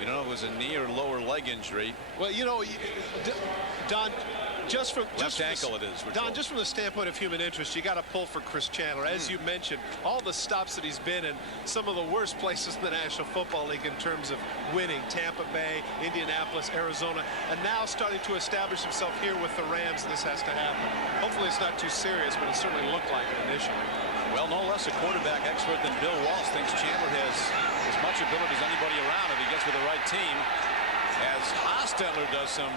You know, it was a knee or lower leg injury. Well, you know, Don, just from left ankle it is. Don, just from the standpoint of human interest, you got to pull for Chris Chandler. As you mentioned, all the stops that he's been in, some of the worst places in the National Football League in terms of winning: Tampa Bay, Indianapolis, Arizona, and now starting to establish himself here with the Rams. This has to happen. Hopefully it's not too serious, but it certainly looked like it initially. Well, no less a quarterback expert than Bill Walsh thinks Chandler has as much ability as anybody around if he gets with the right team. As Hostetler does some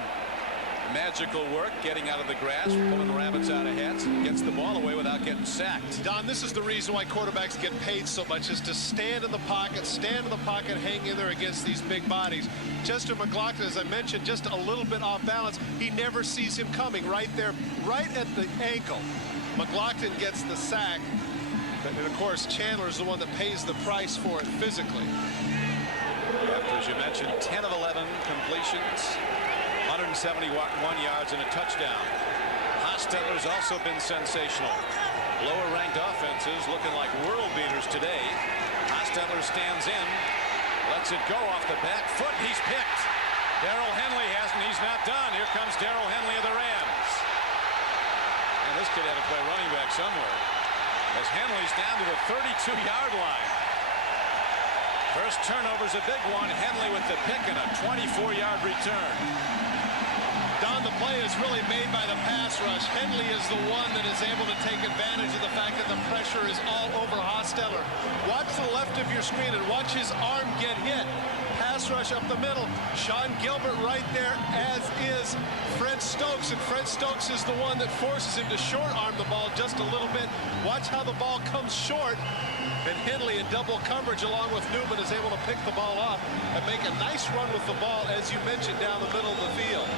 magical work getting out of the grass, pulling rabbits out of hats, and gets the ball away without getting sacked. Don, this is the reason why quarterbacks get paid so much, is to stand in the pocket, hang in there against these big bodies. Chester McLaughlin, as I mentioned, just a little bit off balance. He never sees him coming right there, right at the ankle. McLaughlin gets the sack. And of course, Chandler is the one that pays the price for it physically. After, as you mentioned, 10 of 11 completions, 171 yards and a touchdown. Hostetler's also been sensational. Lower-ranked offenses looking like world beaters today. Hostetler stands in, lets it go off the back foot. He's picked. Darrell Henley hasn't. He's not done. Here comes Darrell Henley of the Rams. And this kid had to play running back somewhere, as Henley's down to the 32-yard line. First turnover's a big one. Henley with the pick and a 24-yard return. Don, the play is really made by the pass rush. Henley is the one that is able to take advantage of the fact that the pressure is all over Hostetler. Watch the left of your screen and watch his arm get hit. Pass rush up the middle. Sean Gilbert right there, as is Fred Stokes. And Fred Stokes is the one that forces him to short arm the ball just a little bit. Watch how the ball comes short. And Henley in double coverage along with Newman is able to pick the ball up and make a nice run with the ball, as you mentioned, down the middle of the field.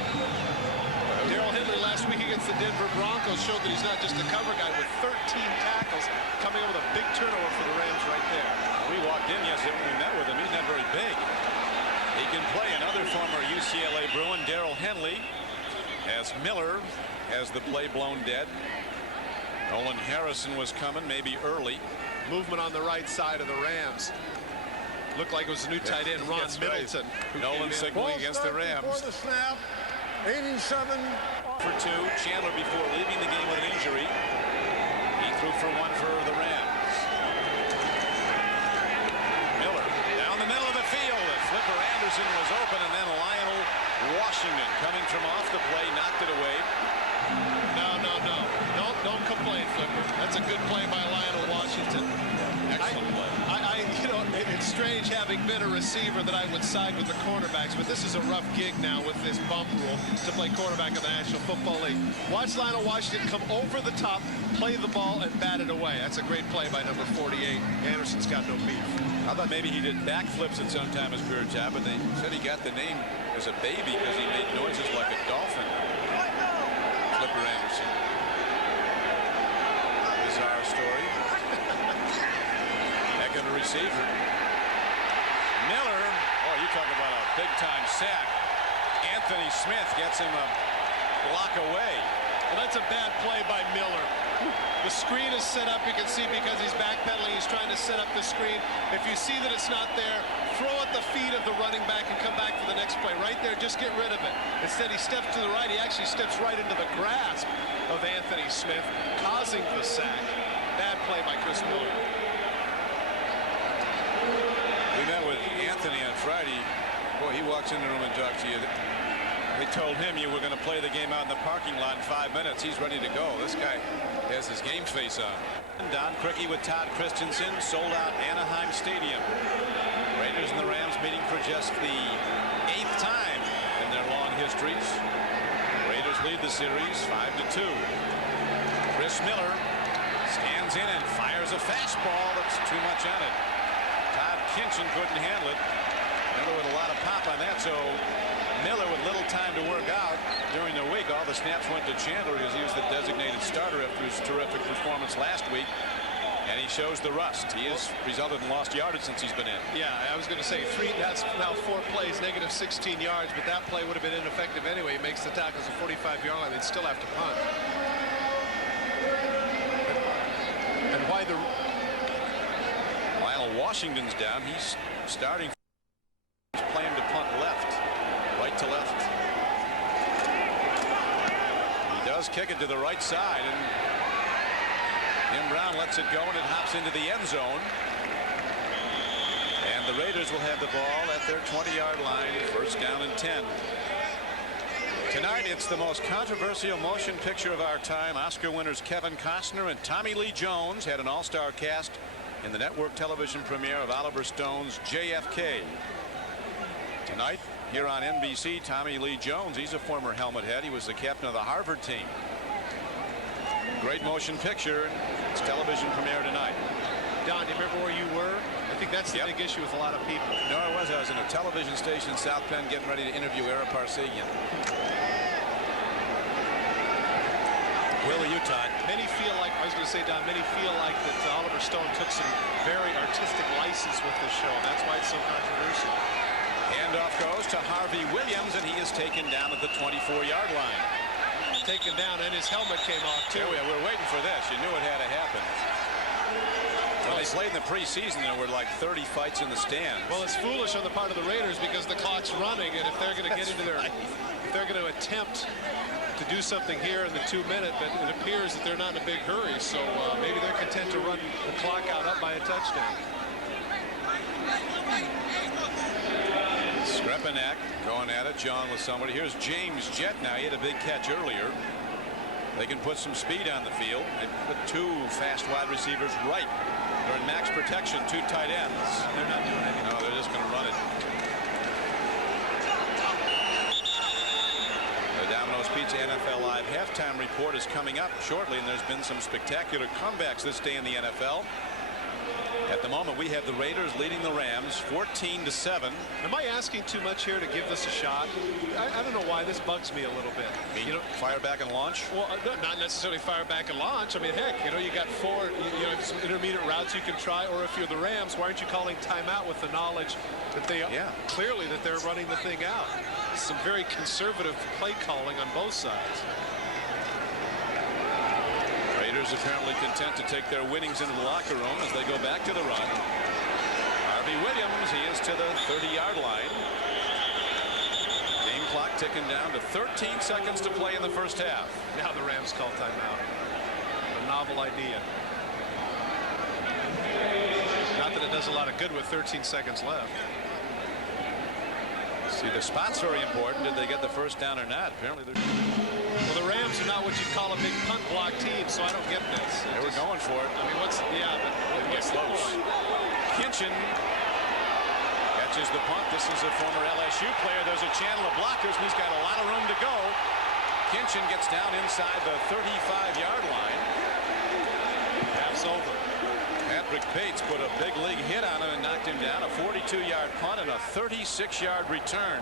Darrell Henley last week against the Denver Broncos showed that he's not just a cover guy, with 13 tackles, coming up with a big turnover for the Rams right there. We walked in yesterday when we met with him. He's not very big. He can play. Another former UCLA Bruin, Darrell Henley, as Miller has the play blown dead. Nolan Harrison was coming, maybe early. Movement on the right side of the Rams. Looked like it was a new tight end, Ron Middleton. Nolan signaling against the Rams. Before the snap, 87 for 2. Chandler, before leaving the game with an injury, he threw for 1 for the Rams. Miller down the middle of the field. Flipper Anderson was open, and then Lionel Washington coming from off the play knocked it away. No. Don't complain, Flipper. That's a good play by Lionel Washington. Excellent play. You know, it's strange having been a receiver that I would side with the cornerbacks, but this is a rough gig now with this bump rule to play quarterback in the National Football League. Watch Lionel Washington come over the top, play the ball, and bat it away. That's a great play by number 48. Anderson's got no beef. I thought maybe he did backflips at some time as career job, but they said he got the name as a baby because he made noises like a dolphin. Flipper Anderson. Bizarre story. Heck of a receiver. Miller, oh, you talk about a big-time sack. Anthony Smith gets him a block away. Well, that's a bad play by Miller. The screen is set up, you can see, because he's backpedaling. He's trying to set up the screen. If you see that it's not there, throw at the feet of the running back and come back for the next play. Right there, just get rid of it. Instead, he steps to the right. He actually steps right into the grasp of Anthony Smith, causing the sack. Bad play by Chris Miller. We met with Anthony on Friday. Boy, he walks in the room and talks to you. They told him you were going to play the game out in the parking lot in 5 minutes. He's ready to go. This guy has his game face on. Don Criqui with Todd Christensen, sold out Anaheim Stadium. Raiders and the Rams meeting for just the 8th time in their long histories. Raiders lead the series 5-2. Chris Miller stands in and fires a fastball that's too much on it. Todd Kinchin couldn't handle it. Miller with a lot of pop on that, so Miller with little time to work out during the week. All the snaps went to Chandler because he was the designated starter after his terrific performance last week. And he shows the rust. He has resulted in lost yardage since he's been in. Yeah, I was going to say that's now 4 plays, negative 16 yards, but that play would have been ineffective anyway. He makes the tackles at 45-yard line. They'd still have to punt. And why the... While Washington's down, he's starting. He's playing to punt left. Right to left. He does kick it to the right side, and Jim Brown lets it go, and it hops into the end zone. And the Raiders will have the ball at their 20-yard line, first down and 10. Tonight, it's the most controversial motion picture of our time. Oscar winners Kevin Costner and Tommy Lee Jones had an all-star cast in the network television premiere of Oliver Stone's JFK. Tonight, here on NBC, Tommy Lee Jones, he's a former helmet head. He was the captain of the Harvard team. Great motion picture. It's television premiere tonight. Don, do you remember where you were? I think that's the big issue with a lot of people. No, I was in a television station in South Bend getting ready to interview Ara Parsegian. Where were you, Todd? Many feel like, I was going to say, Don, many feel like that Oliver Stone took some very artistic license with this show. That's why it's so controversial. Handoff goes to Harvey Williams, and he is taken down at the 24-yard line. Taken down, and his helmet came off, too. Yeah, we're waiting for this. You knew it had to happen. When they played in the preseason, there were like 30 fights in the stands. Well, it's foolish on the part of the Raiders because the clock's running, and if they're going to get into their... If they're going to attempt to do something here in the 2-minute, but it appears that they're not in a big hurry, so maybe they're content to run the clock out up by a touchdown. Skrepenak going at it. John with somebody. Here's James Jett now. He had a big catch earlier. They can put some speed on the field. They put 2 fast wide receivers right. They're in max protection, 2 tight ends. They're not doing anything. No, they're just going to run it. The Domino's Pizza NFL Live halftime report is coming up shortly, and there's been some spectacular comebacks this day in the NFL. At the moment, we have the Raiders leading the Rams 14-7. Am I asking too much here to give this a shot? I don't know why this bugs me a little bit. You know, fire back and launch? Well, not necessarily fire back and launch. I mean, heck, you got 4 some intermediate routes you can try, or if you're the Rams, why aren't you calling timeout with the knowledge that they clearly that they're running the thing out? Some very conservative play calling on both sides. Raiders apparently content to take their winnings into the locker room as they go back to the run. Harvey Williams, he is to the 30-yard line. Game clock ticking down to 13 seconds to play in the first half. Now the Rams call timeout. A novel idea. Not that it does a lot of good with 13 seconds left. See, the spot's very important. Did they get the first down or not? Apparently they're... Well, the Rams are not what you'd call a big punt block team, so I don't get this. They were going for it. I mean, but what's close. Kinchin catches the punt. This is a former LSU player. There's a channel of blockers, and he's got a lot of room to go. Kinchin gets down inside the 35-yard line. Half's over. Patrick Bates put a big league hit on him and knocked him down. A 42-yard punt and a 36-yard return.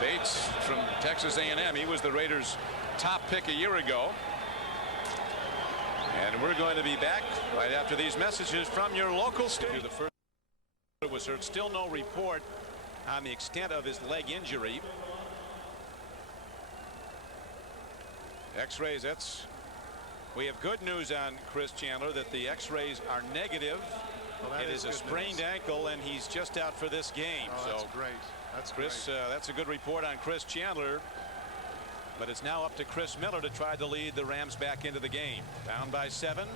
Bates from Texas A&M. He was the Raiders' top pick a year ago. And we're going to be back right after these messages from your local station. The first was heard. Still no report on the extent of his leg injury. X-rays. We have good news on Chris Chandler that the X-rays are negative. Well, that it is a sprained ankle, and he's just out for this game. Oh, so that's great. That's Chris. great. That's a good report on Chris Chandler. But it's now up to Chris Miller to try to lead the Rams back into the game. Down by 7.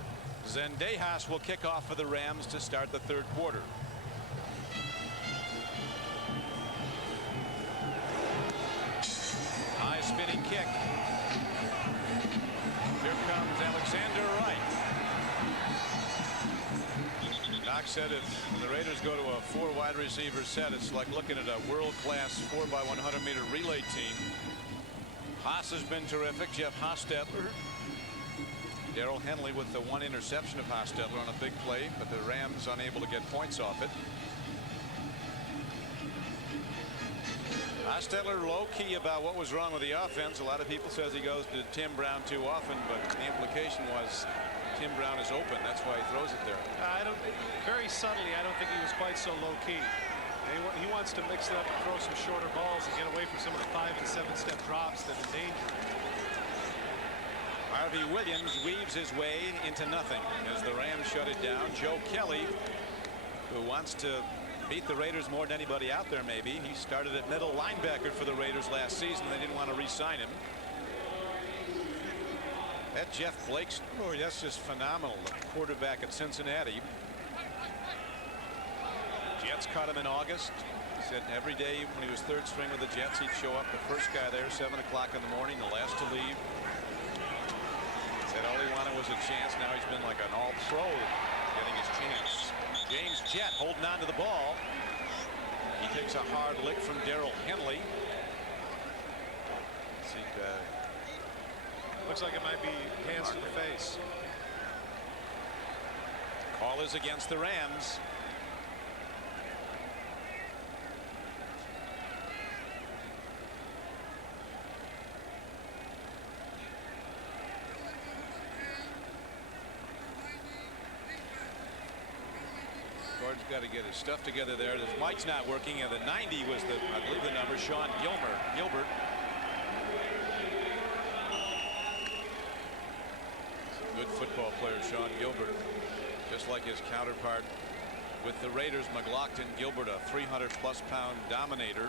Zendejas will kick off for the Rams to start the third quarter. High spinning kick. Here comes Alexander Wright. Knox said if the Raiders go to a 4 wide receiver set, it's like looking at a world-class 4x100 meter relay team. Haas has been terrific. Jeff Hostetler. Darrell Henley with the 1 interception of Hostetler on a big play, but the Rams unable to get points off it. Hostetler low-key about what was wrong with the offense. A lot of people says he goes to Tim Brown too often, but the implication was Tim Brown is open. That's why he throws it there. Very subtly, I don't think he was quite so low-key. He wants to mix it up and throw some shorter balls and get away from some of the 5- and 7-step drops that endanger him. Harvey Williams weaves his way into nothing as the Rams shut it down. Joe Kelly, who wants to beat the Raiders more than anybody out there, maybe. He started at middle linebacker for the Raiders last season. They didn't want to re-sign him. That Jeff Blake's, oh, that's just phenomenal. The quarterback at Cincinnati. Jets caught him in August. He said every day when he was third string with the Jets, he'd show up the first guy there, 7 o'clock in the morning, the last to leave. Said all he wanted was a chance. Now he's been like an all-pro getting his chance. James Jett holding on to the ball. He takes a hard lick from Darrell Henley. Looks like it might be hands to the face. Call is against the Rams. Gordon's got to get his stuff together there. His mic's not working, and the 90 was the, I believe, the number. Sean Gilbert. Good football player, Sean Gilbert, just like his counterpart with the Raiders, McLaughlin Gilbert, a 300-plus pound dominator.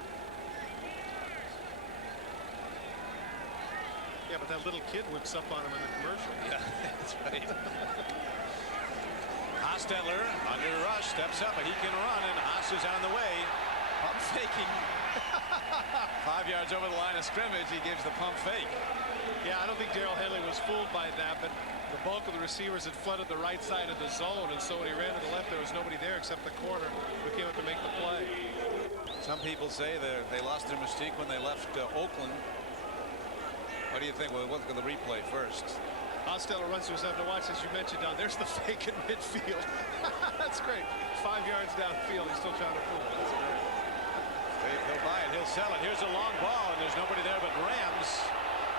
Yeah, but that little kid whips up on him in the commercial. Yeah, that's right. Hostetler under rush, steps up, but he can run, and Haas is on the way. Pump faking. 5 yards over the line of scrimmage, he gives the pump fake. Yeah, I don't think Darrell Henley was fooled by that, but the bulk of the receivers had flooded the right side of the zone, and so when he ran to the left, there was nobody there except the corner who came up to make the play. Some people say they lost their mystique when they left Oakland. What do you think? We'll look at the replay first. Hostetler runs to his left. Now watch, as you mentioned, down there's the fake in midfield. That's great. 5 yards downfield, he's still trying to fool. That's great. He'll buy it. He'll sell it. Here's a long ball, and there's nobody there but Rams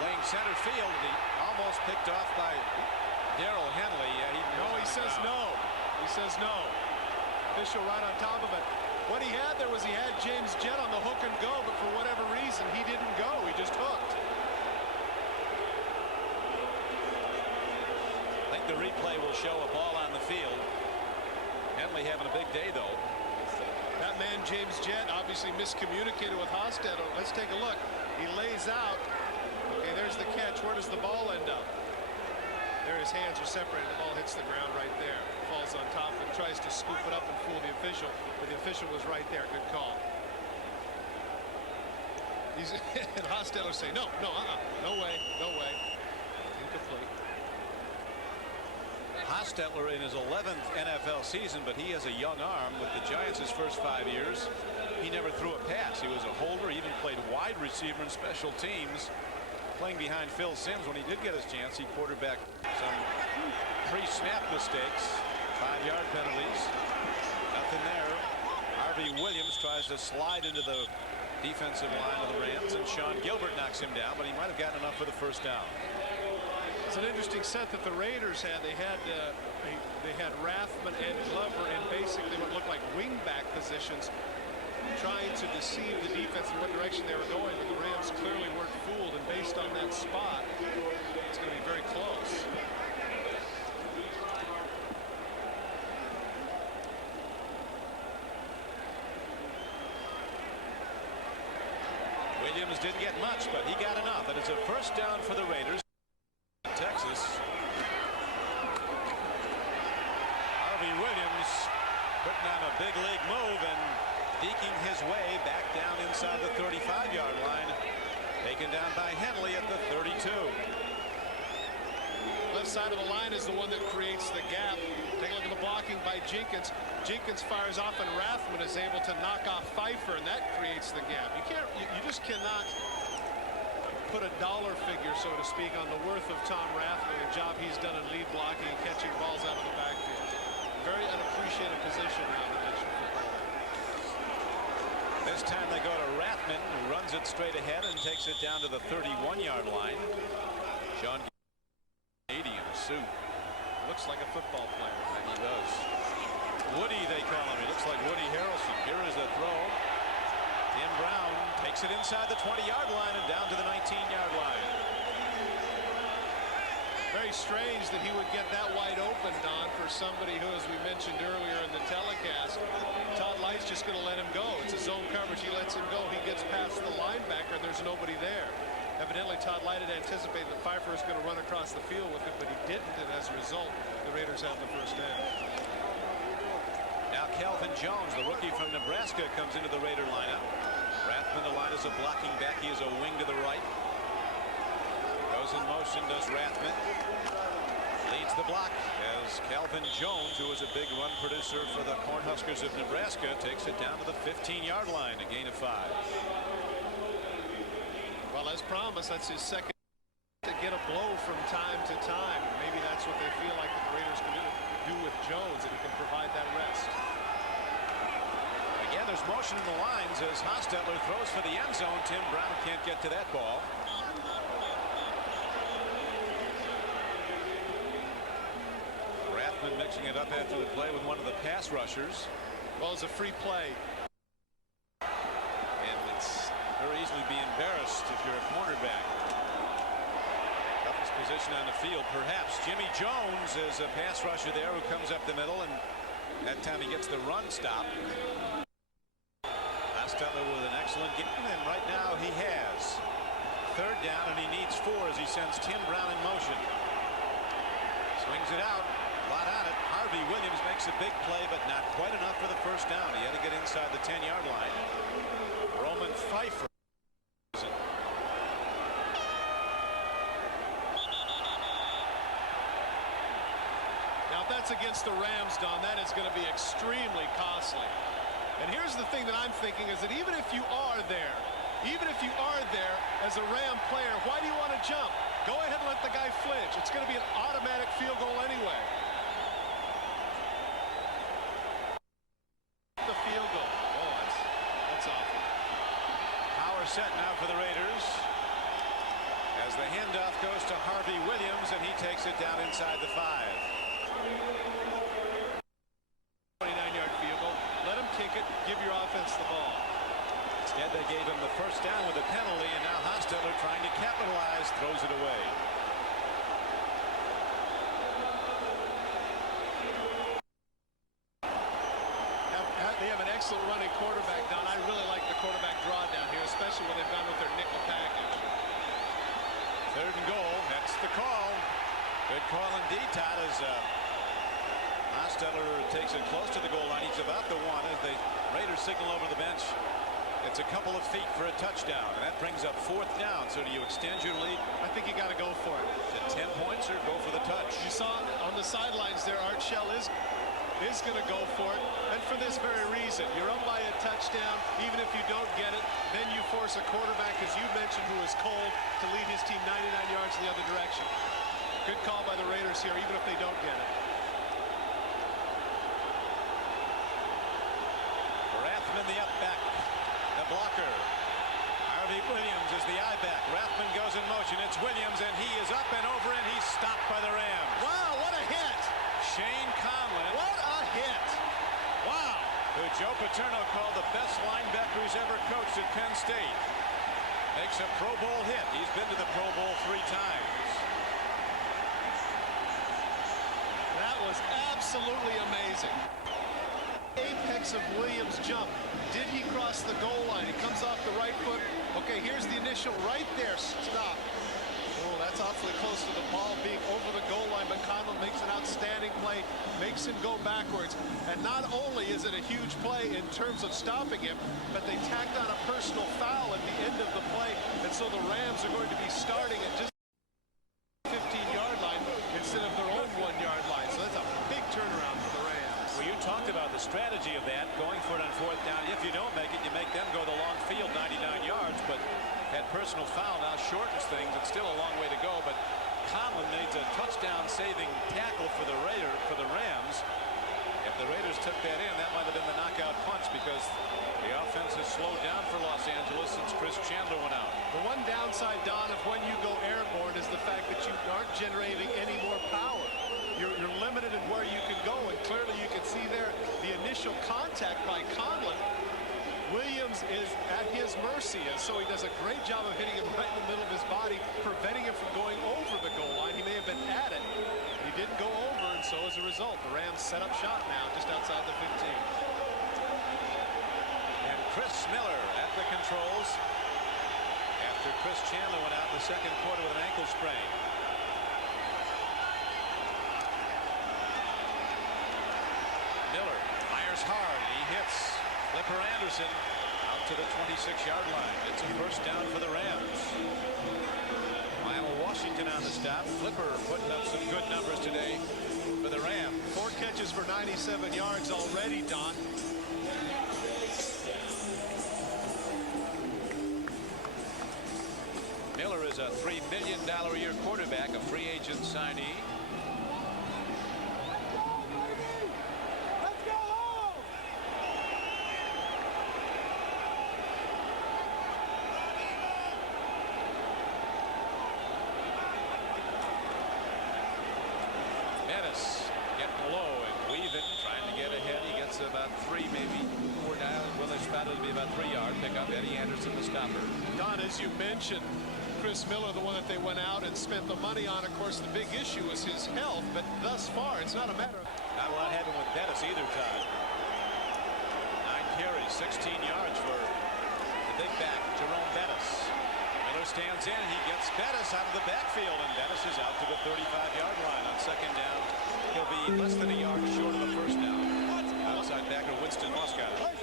playing center field. He almost picked off by Darrell Henley. He says no. He says no. Official right on top of it. What he had there was he had James Jett on the hook and go, but for whatever reason, he didn't go. He just hooked. I think the replay will show a ball on the field. Henley having a big day, though. That man, James Jett, obviously miscommunicated with Hostetler. Let's take a look. He lays out. Okay, there's the catch. Where does the ball end up? There, his hands are separated. The ball hits the ground right there. Falls on top and tries to scoop it up and fool the official, but the official was right there. Good call. And Hostetler say, no, no way, no way. Incomplete. Hostetler in his 11th NFL season, but he has a young arm. With the Giants his first 5 years, he never threw a pass. He was a holder, even played wide receiver in special teams, playing behind Phil Simms. When he did get his chance, he quarterbacked some pre-snap mistakes, 5-yard penalties. Nothing there. Harvey Williams tries to slide into the defensive line of the Rams, and Sean Gilbert knocks him down, but he might have gotten enough for the first down. It's an interesting set that the Raiders had. They had Rathman and Glover in basically what looked like wingback positions, trying to deceive the defense in what direction they were going, but the Rams clearly weren't fooled, and based on that spot, Williams didn't get much, but he got enough. And it's a first down for the Raiders. Texas. Harvey Williams putting on a big league move and deking his way back down inside the 35-yard line. Taken down by Henley at the 32. Left side of the line is the one that creates the gap. Take a look at the blocking by Jenkins. Jenkins fires off, and Rathman is able to knock off Pfeiffer, and that creates the gap. You just cannot put a dollar figure, so to speak, on the worth of Tom Rathman, the job he's done in lead blocking and catching balls out of the backfield. Very unappreciated position now in the National Football League. This time they go to Rathman, who runs it straight ahead and takes it down to the 31-yard line. Sean Canadian suit. Looks like a football player. And he does. Woody, they call him. He looks like Woody Harrelson. Here is the throw. Tim Brown takes it inside the 20-yard line and down to the 19-yard line. Very strange that he would get that wide open, Don, for somebody who, as we mentioned earlier in the telecast, Todd Light's just going to let him go. It's a zone coverage. He lets him go. He gets past the linebacker. There's nobody there. Evidently, Todd Light had anticipated that Pfeiffer was going to run across the field with it, but he didn't, and as a result, the Raiders have the first down. Now Calvin Jones, the rookie from Nebraska, comes into the Raider lineup. Rathman, the line is a blocking back. He is a wing to the right. Goes in motion, does Rathman. Leads the block as Calvin Jones, who is a big run producer for the Cornhuskers of Nebraska, takes it down to the 15-yard line, a gain of 5. Well, as promised, that's his second to get a blow from time to time. Maybe that's what they feel like the Raiders can do with Jones, and he can provide that rest. Again, there's motion in the lines as Hostetler throws for the end zone. Tim Brown can't get to that ball. Rathman mixing it up after the play with one of the pass rushers. Well, it's a free play. And it's very easily be embarrassed if you're a cornerback. Toughest position on the field, perhaps. Jimmy Jones is a pass rusher there who comes up the middle, and that time he gets the run stop. Hostetler with an excellent game, and right now he has third down, and he needs 4 as he sends Tim Brown in motion. Swings it out. A lot on it. Harvey Williams makes a big play, but not quite enough for the first down. He had to get inside the 10-yard line. Roman Pfeiffer. Now, if that's against the Rams, Don, that is going to be extremely costly. And here's the thing that I'm thinking is that even if you are there as a Ram player, why do you want to jump? Go ahead and let the guy flinch. It's going to be an automatic field goal anyway. The field goal. Oh, that's awful. Power set now for the Raiders as the handoff goes to Harvey Williams, and he takes it down inside the 5. 29-yard field goal. Let him kick it. Give your offense the ball. Instead, they gave him the first down with a penalty, and now Hostetler trying to capitalize, throws it away. They have an excellent running quarterback, Don. I really like the quarterback draw down here, especially when they've gone with their nickel package. Third and goal. That's the call. Good call indeed, Todd, as Hostetler takes it close to the goal line. He's about to 1 as the Raiders signal over the bench. It's a couple of feet for a touchdown, and that brings up 4th down. So do you extend your lead? I think you got to go for it. To 10 points or go for the touch? You saw on the sidelines there, Art Shell is going to go for it, and for this very reason. You're up by a touchdown. Even if you don't get it, then you force a quarterback, as you mentioned, who is cold, to lead his team 99 yards in the other direction. Good call by the Raiders here, even if they don't get it. Rathman, the up back, the blocker. Harvey Williams is the eye back. Rathman goes in motion. It's Williams, and he is up and over, and he's stopped by the Rams. Wow, what a hit! Shane Conlon. What a hit! Wow! Who Joe Paterno called the best linebacker he's ever coached at Penn State. Makes a Pro Bowl hit. He's been to the Pro Bowl 3 times. That was absolutely amazing. Apex of Williams' jump. Did he cross the goal line? He comes off the right foot. Okay, Okay, here's the initial right there. Stop. Oh, that's awfully close to the ball being over the goal line, but Conlon makes an outstanding play, makes him go backwards. And not only is it a huge play in terms of stopping him, but they tacked on a personal foul at the end of the play, and so the Rams are going to be starting at just 15-yard line instead of their own 1-yard line. So that's a big turnaround for the Rams. Well, you talked about the strategy of that, going for it on 4th down. If you don't make it, you make them go the long field, 99 yards, but that personal foul now shortens things. It's still a long way to go, but Conlon needs a touchdown-saving tackle for the Rams. If the Raiders took that in, that might have been the knockout punch, because the offense has slowed down for Los Angeles since Chris Chandler went out. The one downside, Don, of when you go airborne is the fact that you aren't generating any more power. You're limited in where you can go, and clearly you can see there the initial contact by Conlon. Williams is at his mercy, and so he does a great job of hitting him right in the middle of his body, preventing him from going over the goal line. He may have been at it. He didn't go over, and so as a result, the Rams set up shop now just outside the 15. And Chris Miller at the controls after Chris Chandler went out in the 2nd quarter with an ankle sprain. Miller fires hard, and he hits Flipper Anderson out to the 26-yard line. It's a 1st down for the Rams. Lionel Washington on the stop. Flipper putting up some good numbers today for the Rams. 4 catches for 97 yards already, Don. Miller is a $3 million a year quarterback, a free agent signee. Getting low and weaving, trying to get ahead. He gets about 3, maybe 4 down. Well, they spotted to be about 3-yard pickup. Eddie Anderson, the stopper. Don, as you mentioned, Chris Miller, the one that they went out and spent the money on. Of course, the big issue was his health, but thus far, it's not a matter of... Not a lot happened with Bettis either, Todd. 9 carries, 16 yards for the big back, Jerome Bettis. Miller stands in. He gets Bettis out of the backfield, and Bettis is out to the 35-yard line on 2nd down. He'll be less than a yard short of the 1st down. Outside backer Winston Moss got it.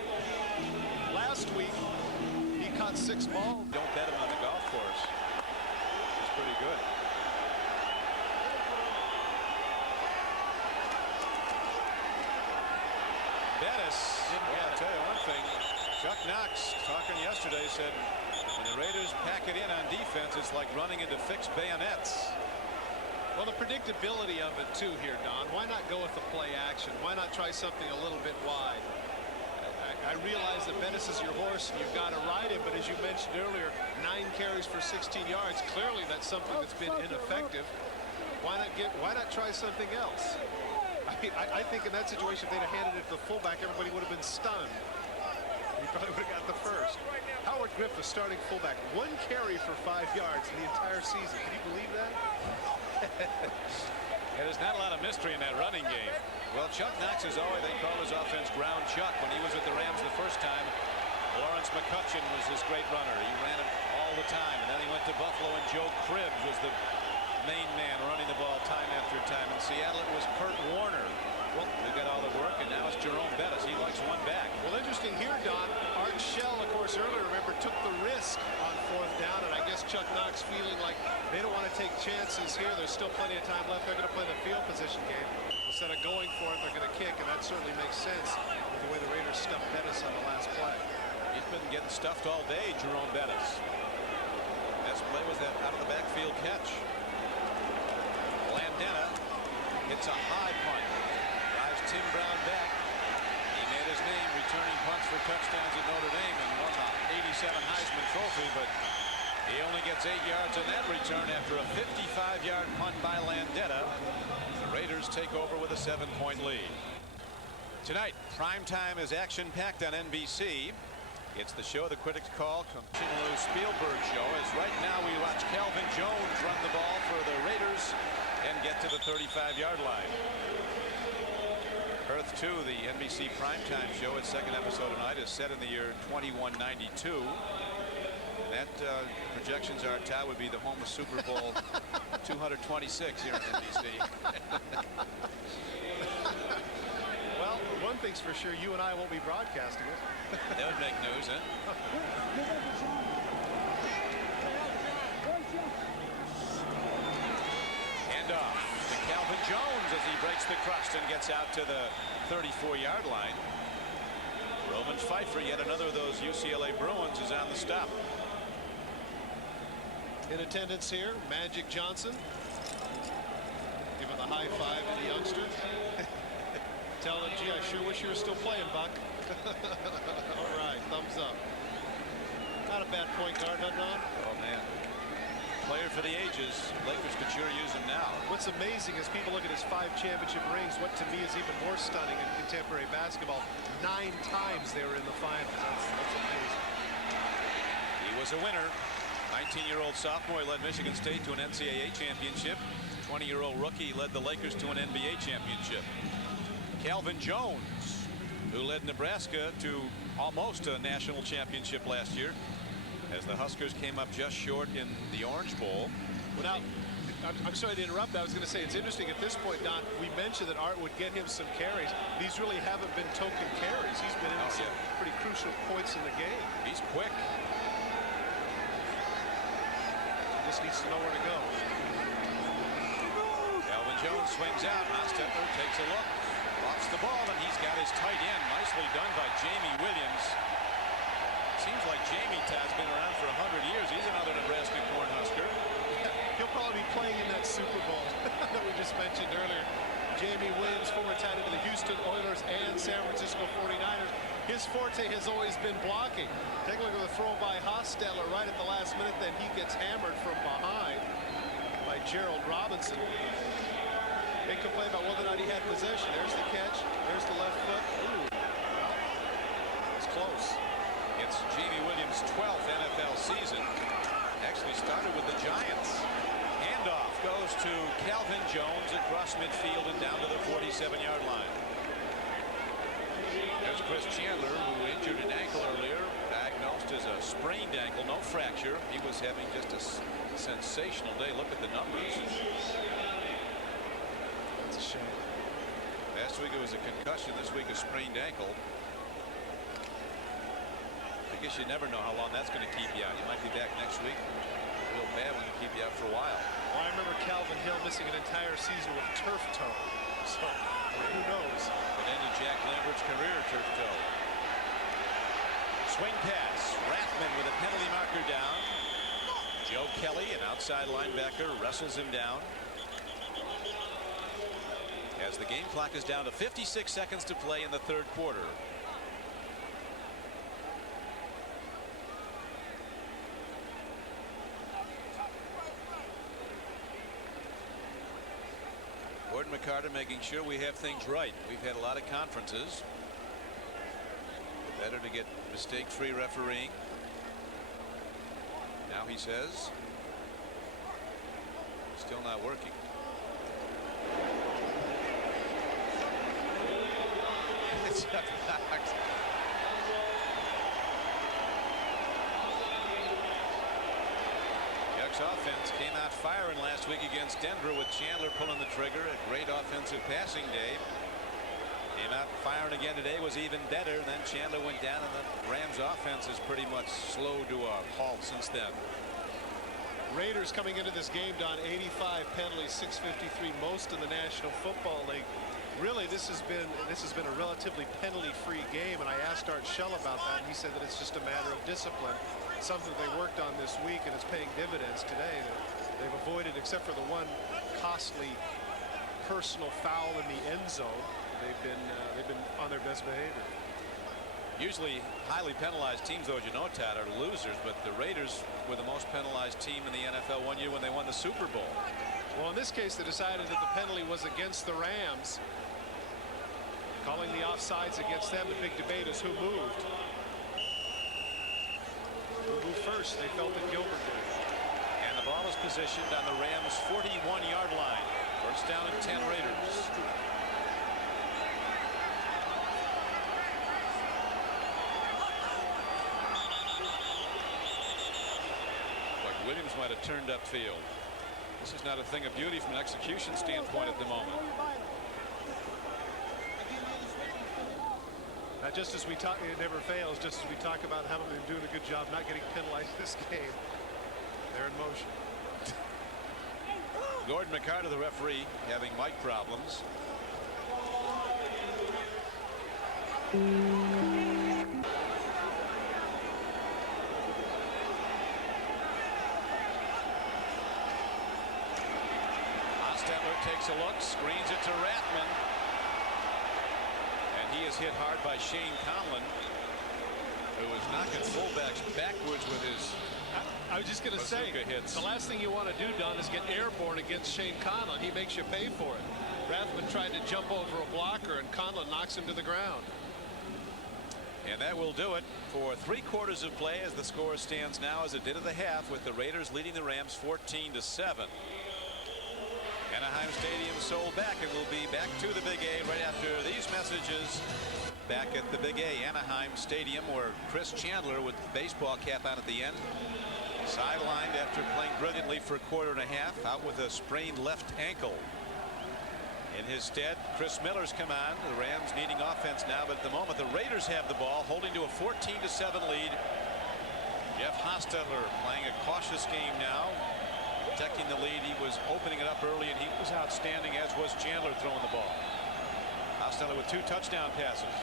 Last week, he caught 6 balls. Don't bet him on the golf course. He's pretty good. Bettis, well, I'll tell you one thing. Chuck Knox, talking yesterday, said when the Raiders pack it in on defense, it's like running into fixed bayonets. Well, the predictability of it, too, here, Don. Why not go with the play action? Why not try something a little bit wide? I realize that Bettis is your horse, and you've got to ride him, but as you mentioned earlier, 9 carries for 16 yards. Clearly, that's something that's been ineffective. Why not try something else? I think in that situation, if they'd have handed it to the fullback, everybody would have been stunned. He probably would have got the first. Howard Griffith, starting fullback, 1 carry for 5 yards in the entire season. Can you believe that? Yeah, there's not a lot of mystery in that running game. Well, Chuck Knox is always, they call his offense Ground Chuck. When he was at the Rams the first time, Lawrence McCutcheon was his great runner. He ran it all the time. And then he went to Buffalo, and Joe Cribbs was the main man running the ball time after time. In Seattle, it was Kurt Warner. Well, they got all the work, and now it's Jerome Bettis. He likes one back. Well, interesting here, Don. Art Shell, of course, earlier, remember, took the risk on 4th down, and I guess Chuck Knox feeling like they don't want to take chances here. There's still plenty of time left. They're going to play the field position game. Instead of going for it, they're going to kick, and that certainly makes sense with the way the Raiders stuffed Bettis on the last play. He's been getting stuffed all day, Jerome Bettis. Best play was that out of the backfield catch. Landena hits a high punt. Drives Tim Brown back. He made his name returning punts for touchdowns at Notre Dame and won the '87 Heisman Trophy, but he only gets 8 yards on that return after a 55-yard punt by Landeta. The Raiders take over with a 7-point lead. Tonight, primetime is action-packed on NBC. It's the show the critics call Continual Spielberg Show, as right now we watch Calvin Jones run the ball for the Raiders and get to the 35-yard line. Earth 2, the NBC primetime show, its 2nd episode tonight, is set in the year 2192. That projections are Tao would be the home of Super Bowl 226 here in NBC. Well, one thing's for sure, you and I won't be broadcasting it. That would make news, huh? Handoff to Calvin Jones as he breaks the crust and gets out to the 34-yard line. Roman Pfeiffer, yet another of those UCLA Bruins, is on the stop. In attendance here, Magic Johnson. Giving the high five to the youngster. Telling him, gee, I sure wish you were still playing, Buck. All right, thumbs up. Not a bad point guard, Hudnon. Oh, man. Player for the ages. Lakers could sure use him now. What's amazing is people look at his 5 championship rings. What to me is even more stunning in contemporary basketball. 9 times they were in the finals. That's amazing. He was a winner. 19-year-old sophomore led Michigan State to an NCAA championship. 20-year-old rookie led the Lakers to an NBA championship. Calvin Jones, who led Nebraska to almost a national championship last year, as the Huskers came up just short in the Orange Bowl. Well, now, I'm sorry to interrupt. I was going to say it's interesting at this point, Don. We mentioned that Art would get him some carries. These really haven't been token carries. He's been in some pretty crucial points in the game. He's quick. Just needs to know where to go. Calvin Jones swings out. Hostetler takes a look, lofts the ball, and he's got his tight end. Nicely done by Jamie Williams. Seems like Jamie has been around for 100 years. He's another Nebraska Cornhusker. He'll probably be playing in that Super Bowl that we just mentioned earlier. Jamie Williams, former tight end of the Houston Oilers and San Francisco 49ers. His forte has always been blocking. Take a look at the throw by Hostetler right at the last minute. Then he gets hammered from behind by Gerald Robinson. They complain about whether or not he had possession. There's the catch. There's the left foot. Ooh. Well, it's close. It's Jamie Williams' 12th NFL season. Actually started with the Giants. Handoff goes to Calvin Jones across midfield and down to the 47-yard line. There's Chris Chandler, who injured an ankle earlier, diagnosed as a sprained ankle, no fracture. He was having just a sensational day. Look at the numbers. That's a shame. Last week it was a concussion. This week a sprained ankle. I guess you never know how long that's going to keep you out. You might be back next week. Real bad one to keep you out for a while. Well, I remember Calvin Hill missing an entire season with turf toe. So who knows? It ended Jack Lambert's career, turf toe. Swing pass. Rathman with a penalty marker down. Joe Kelly, an outside linebacker, wrestles him down. As the game clock is down to 56 seconds to play in the third quarter. Gordon McCarter making sure we have things right. We've had a lot of conferences. Better to get mistake-free refereeing. Now he says still not working. It's not knocked. Ducks offense came out firing last week against Denver with Chandler pulling the trigger. A great offensive passing day. Came out firing again today, was even better. Then Chandler went down, and the Rams offense is pretty much slowed to a halt since then. Raiders coming into this game, Don, 85 penalties, 653, most in the National Football League. Really, this has been a relatively penalty-free game, and I asked Art Shell about that, and he said that it's just a matter of discipline, something they worked on this week, and it's paying dividends today. They've avoided, except for the one costly personal foul in the end zone, they've been on their best behavior. Usually highly penalized teams, though, as you know, Tad, are losers, but the Raiders were the most penalized team in the NFL one year when they won the Super Bowl. Well, in this case, they decided that the penalty was against the Rams. Calling the offsides against them. The big debate is who moved. Who moved first? They felt that Gilbert did. And the ball is positioned on the Rams' 41-yard line. First down and 10 Raiders. Williams might have turned upfield. This is not a thing of beauty from an execution standpoint at the moment. Now, just as we talk, it never fails. Just as we talk about Hamilton doing a good job not getting penalized this game, they're in motion. Gordon McCarter, the referee, having mic problems. Hostetler takes a look, screens it to Rathman. And he is hit hard by Shane Conlon, who is knocking fullbacks backwards with his I was just going to say, hits. The last thing you want to do, Don, is get airborne against Shane Conlon. He makes you pay for it. Rathman tried to jump over a blocker, and Conlon knocks him to the ground. And that will do it for 3/4 of play as the score stands now as it did at the half, with the Raiders leading the Rams 14-7. Anaheim Stadium sold back, and we'll be back to the Big A right after these messages. Back at the Big A, Anaheim Stadium, where Chris Chandler with the baseball cap on at the end, sidelined after playing brilliantly for a 1/4 out with a sprained left ankle. In his stead, Chris Miller's come on. The Rams needing offense now, but at the moment the Raiders have the ball, holding to a 14-7 lead. Jeff Hostetler playing a cautious game now, protecting the lead. He was opening it up early, and he was outstanding, as was Chandler throwing the ball. Hostetler with 2 touchdown passes.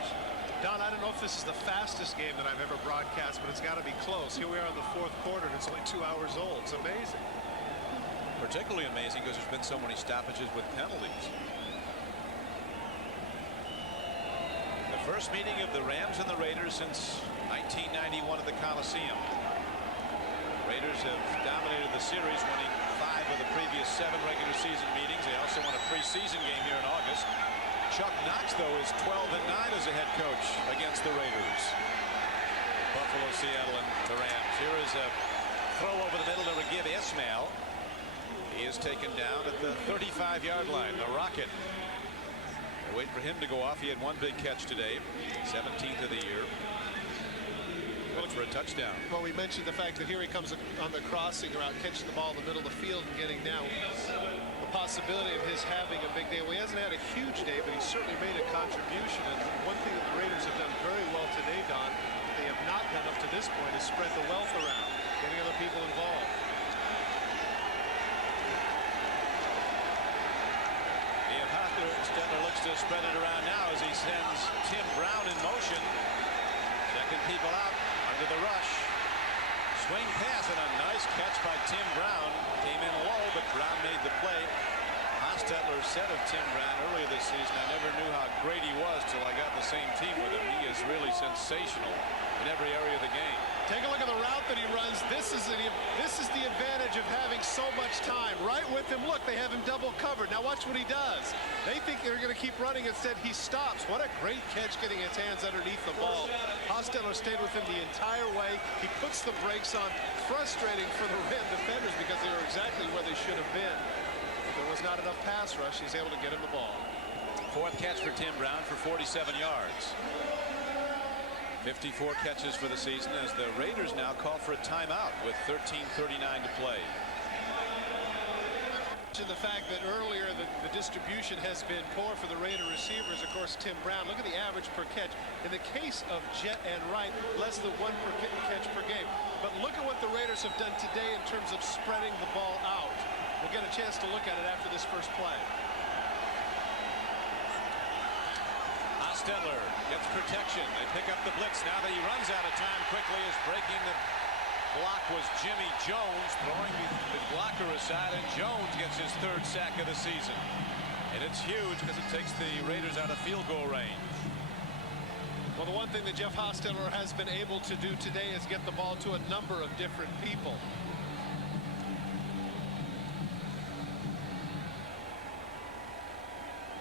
Don, I don't know if this is the fastest game that I've ever broadcast, but it's got to be close. Here we are in the 4th quarter, and it's only 2 hours old. It's amazing. Particularly amazing because there's been so many stoppages with penalties. The first meeting of the Rams and the Raiders since 1991 at the Coliseum. Raiders have dominated the series, winning 5 of the previous 7 regular season meetings. They also won a preseason game here in August. Chuck Knox, though, is 12-9 as a head coach against the Raiders. Buffalo, Seattle, and the Rams. Here is a throw over the middle to Raghib Ismail. He is taken down at the 35-yard line. The Rocket. They're waiting for him to go off. He had 1 big catch today, 17th of the year. Looking for a touchdown. Well, we mentioned the fact that here he comes on the crossing route, catching the ball in the middle of the field and getting down. The possibility of his having a big day. Well, he hasn't had a huge day, but he certainly made a contribution. And one thing that the Raiders have done very well today, Don, they have not done up to this point, is spread the wealth around, getting other people involved. Ian Hostetler looks to spread it around now as he sends Tim Brown in motion. Checking people out under the rush. Swing pass and a nice catch by Tim Brown. Came in low, but Brown made the play. Hostetler said of Tim Brown earlier this season, "I never knew how great he was till I got in the same team with him. He is really sensational in every area of the game." Take a look at the route that he runs. This is the advantage of having so much time. Right with him. Look, they have him double covered. Now watch what he does. They think they're going to keep running. Instead, he stops. What a great catch, getting his hands underneath the ball. Hostetler stayed with him the entire way. He puts the brakes on. Frustrating for the Ram defenders because they were exactly where they should have been. But there was not enough pass rush. He's able to get him the ball. 4th catch for Tim Brown for 47 yards. 54 catches for the season as the Raiders now call for a timeout with 13:39 to play. The fact that earlier the distribution has been poor for the Raider receivers. Of course, Tim Brown, look at the average per catch. In the case of Jet and Wright, less than 1 catch per game. But look at what the Raiders have done today in terms of spreading the ball out. We'll get a chance to look at it after this first play. Hostetler gets protection. They pick up the blitz. Now that he runs out of time quickly, is breaking the block was Jimmy Jones, throwing the blocker aside, and Jones gets his 3rd sack of the season. And it's huge because it takes the Raiders out of field goal range. Well, the one thing that Jeff Hostetler has been able to do today is get the ball to a number of different people.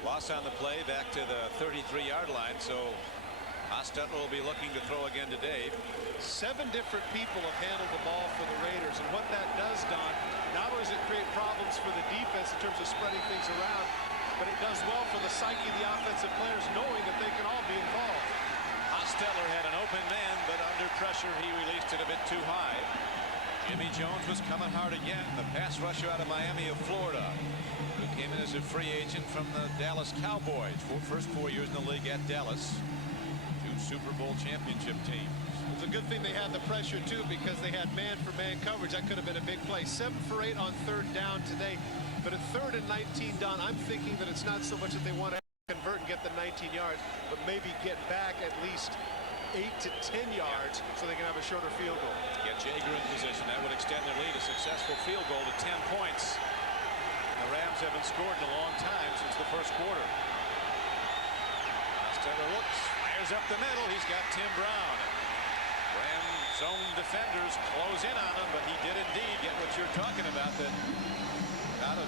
Loss on the play back to the 33-yard line, so Hostetler will be looking to throw again today. 7 different people have handled the ball for the Raiders, and what that does, Don, not only does it create problems for the defense in terms of spreading things around, but it does well for the psyche of the offensive players, knowing that they can all be involved. Hostetler had an open man, but under pressure he released it a bit too high. Jimmy Jones was coming hard again. The pass rusher out of Miami of Florida, who came in as a free agent from the Dallas Cowboys. First 4 years in the league at Dallas. 2 Super Bowl championship teams. It's a good thing they had the pressure too, because they had man-for-man coverage. That could have been a big play. 7 for 8 on 3rd down today. But at 3rd and 19, Don, I'm thinking that it's not so much that they want to convert and get the 19 yards, but maybe get back at least 8 to 10 yards so they can have a shorter field goal. Get Jaeger in position. That would extend their lead. A successful field goal to 10 points. The Rams haven't scored in a long time since the first quarter. Costello looks, fires up the middle. He's got Tim Brown. Ram zone defenders close in on him, but he did indeed get what you're talking about, that got a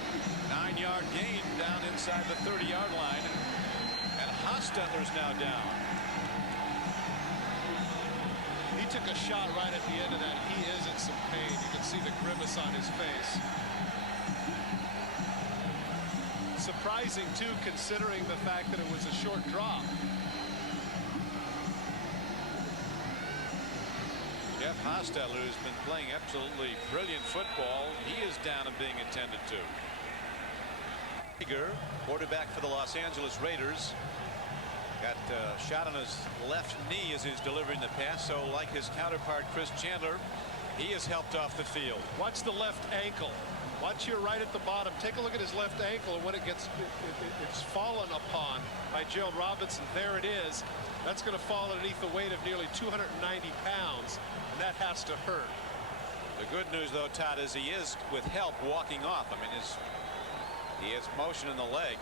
9-yard gain down inside the 30-yard line. And Hostetler's now down. He took a shot right at the end of that. He is in some pain. You can see the grimace on his face. Surprising too, considering the fact that it was a short drop. Jeff Hostetler, who's been playing absolutely brilliant football, he is down and being attended to. Jaeger, quarterback for the Los Angeles Raiders, got shot on his left knee as he's delivering the pass. So like his counterpart Chris Chandler, he is helped off the field. Watch the left ankle. Watch here right at the bottom. Take a look at his left ankle, and when it gets it's fallen upon by Gerald Robinson. There it is. That's going to fall underneath the weight of nearly 290 pounds, and that has to hurt. The good news, though, Todd, is he is with help walking off. I mean, he has motion in the leg.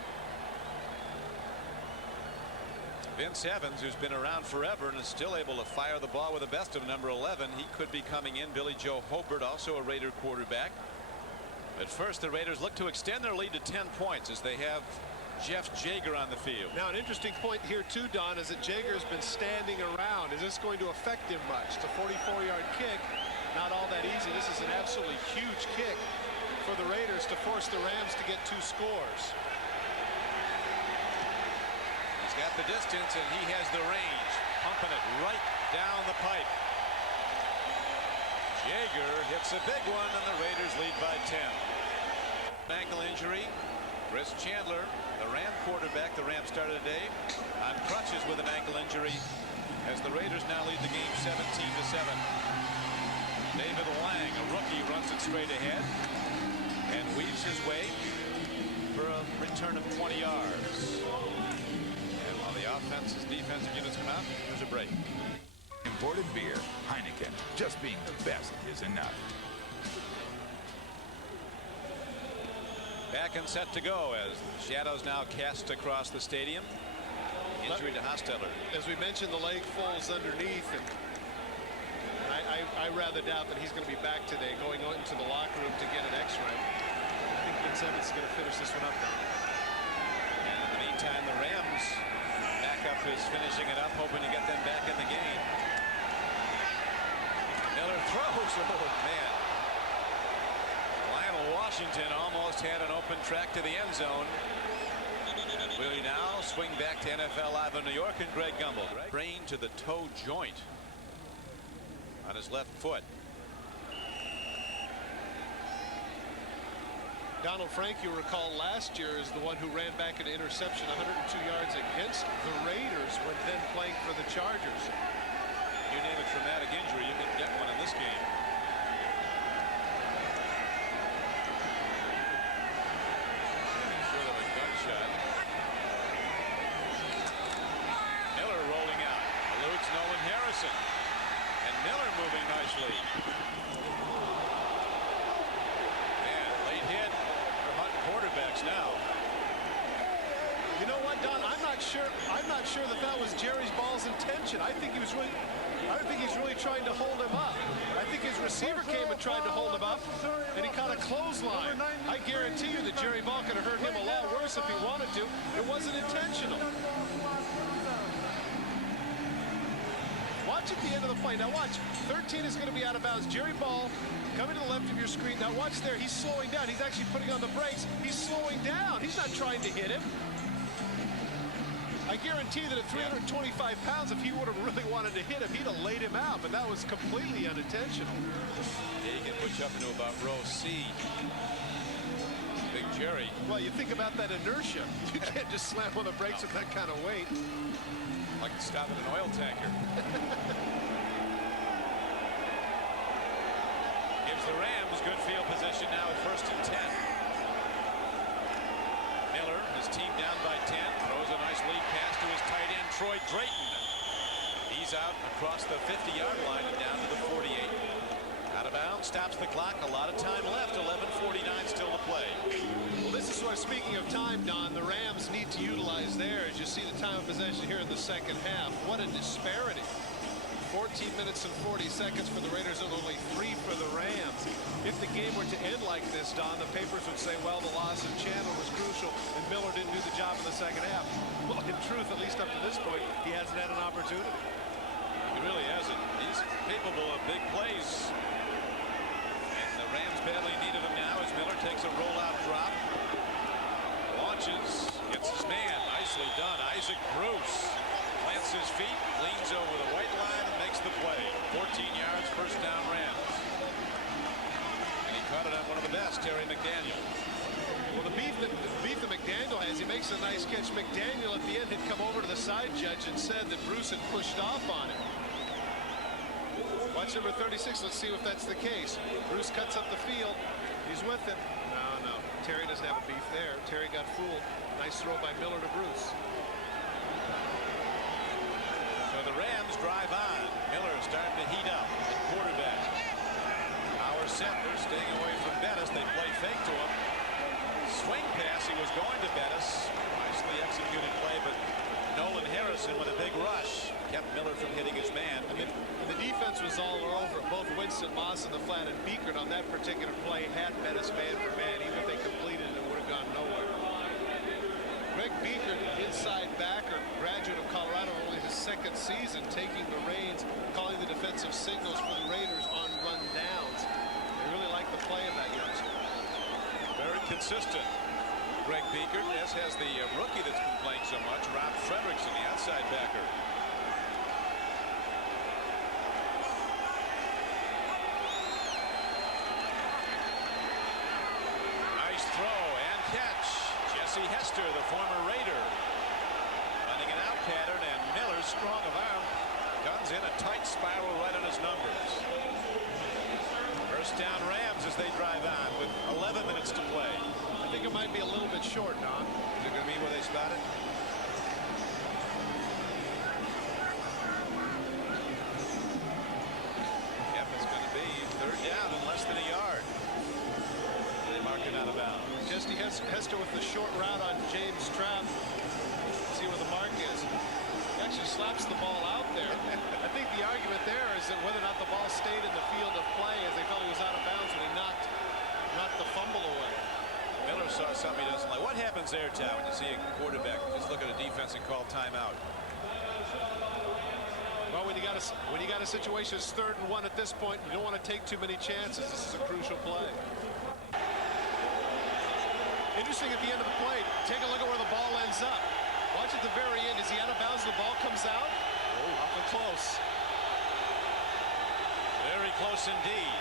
Vince Evans, who's been around forever and is still able to fire the ball with the best of number 11. He could be coming in. Billy Joe Hobart, also a Raider quarterback. At first, the Raiders look to extend their lead to 10 points as they have Jeff Jaeger on the field. Now, an interesting point here too, Don, is that Jaeger has been standing around. Is this going to affect him much? It's a 44-yard kick. Not all that easy. This is an absolutely huge kick for the Raiders to force the Rams to get 2 scores. He's got the distance and he has the range, pumping it right down the pipe. Jaeger hits a big one and the Raiders lead by 10. Ankle injury. Chris Chandler, the Ram quarterback, the Rams started today on crutches with an ankle injury as the Raiders now lead the game 17-7. David Lang, a rookie, runs it straight ahead and weaves his way for a return of 20 yards. And while the defensive units come out, there's a break. Imported beer, Heineken. Just being the best is enough. Back and set to go as shadows now cast across the stadium. Injury to Hostetler. As we mentioned, the leg falls underneath, and I rather doubt that he's going to be back today, going into the locker room to get an X-ray. I think Vince Evans is going to finish this one up now. And in the meantime, the Rams backup is finishing it up, hoping to get them back in the game. Miller throws. Oh, man. Washington almost had an open track to the end zone. Will he now swing back to NFL Live in New York and Greg Gumbel? Sprain to the toe joint on his left foot. Donald Frank, you recall, last year is the one who ran back an interception 102 yards against the Raiders when then playing for the Chargers. You name a traumatic injury, you can get one in this game. And Miller moving nicely. And late hit for hunting quarterbacks now. You know what, Don? I'm not sure that that was Jerry Ball's intention. I think he's really trying to hold him up. I think his receiver came and tried to hold him up, and he caught a clothesline. I guarantee you that Jerry Ball could have hurt him a lot worse if he wanted to. It wasn't intentional. Watch at the end of the play. Now watch. 13 is going to be out of bounds. Jerry Ball coming to the left of your screen. Now watch there. He's slowing down. He's actually putting on the brakes. He's slowing down. He's not trying to hit him. I I guarantee that at 325 pounds, if he would have really wanted to hit him, he'd have laid him out, but that was completely unintentional. Yeah, he can put you up into about row C. Big Jerry. Well, you think about that inertia. You can't just slam on the brakes with that kind of weight. Like stopping an oil tanker. Gives the Rams good field position now at 1st and 10. Miller, his team down by 10, throws a nice lead pass to his tight end, Troy Drayton. He's out across the 50-yard line and down to the 48. Out of bounds, stops the clock. A lot of time left. 11:49 still to play. Well, this is where, speaking of time, Don, the Rams need to utilize theirs. You see the time of possession here in the second half. What a disparity. 14 minutes and 40 seconds for the Raiders and only 3 for the Rams. If the game were to end like this, Don, the papers would say, well, the loss of Chandler was crucial and Miller didn't do the job in the second half. Well, in truth, at least up to this point, he hasn't had an opportunity. He really hasn't. He's capable of big plays. And the Rams badly needed him now as Miller takes a rollout drop. Launches, gets his man. Nicely done. Isaac Bruce plants his feet, leans over the white line, and makes the play. 14 yards, first down Rams. And he caught it on one of the best, Terry McDaniel. Well, the beef that McDaniel has, he makes a nice catch. McDaniel at the end had come over to the side judge and said that Bruce had pushed off on him. Watch number 36. Let's see if that's the case. Bruce cuts up the field. He's with him. No. Terry doesn't have a beef there. Terry got fooled. Nice throw by Miller to Bruce. So the Rams drive on. Miller starting to heat up at quarterback. Our center staying away from Bettis. They play fake to him. Swing pass. He was going to Bettis. Nicely executed play, but Nolan Harrison with a big rush kept Miller from hitting his man. I mean, the defense was all over it. Both Winston, Moss, and the flat, and Beekert on that particular play had Bettis man for man. Even if they completed it, it would have gone nowhere. Greg Beekert, inside backer, graduate of Colorado, only his second season, taking the reins, calling the defensive signals for the Raiders on run downs. They really like the play of that youngster. Very consistent. Greg Beekert, as has the rookie that's been playing so much, Rob Frederickson, the outside backer. Nice throw and catch. Jesse Hester, the former Raider, running an out pattern, and Miller's strong of arm guns in a tight spiral right on his numbers. First down Rams as they drive on with 11 minutes to play. I think it might be a little bit short, Don. Is it going to be where they spot it? Yep, it's going to be third down in less than a yard. They mark it out of bounds. Jesse Hester with the short route on James Trapp. See where the mark is. He actually slaps the ball out there. I think the argument there is that whether or not the ball stayed in the field of play as they felt he was out of bounds when he knocked the fumble away. Miller saw something he doesn't like. What happens there, Tom, when you see a quarterback just look at a defense and call timeout? Well, when you got a situation, it's 3rd and 1 at this point. You don't want to take too many chances. This is a crucial play. Interesting at the end of the play. Take a look at where the ball ends up. Watch at the very end. Is he out of bounds? The ball comes out. Awful close. Very close indeed.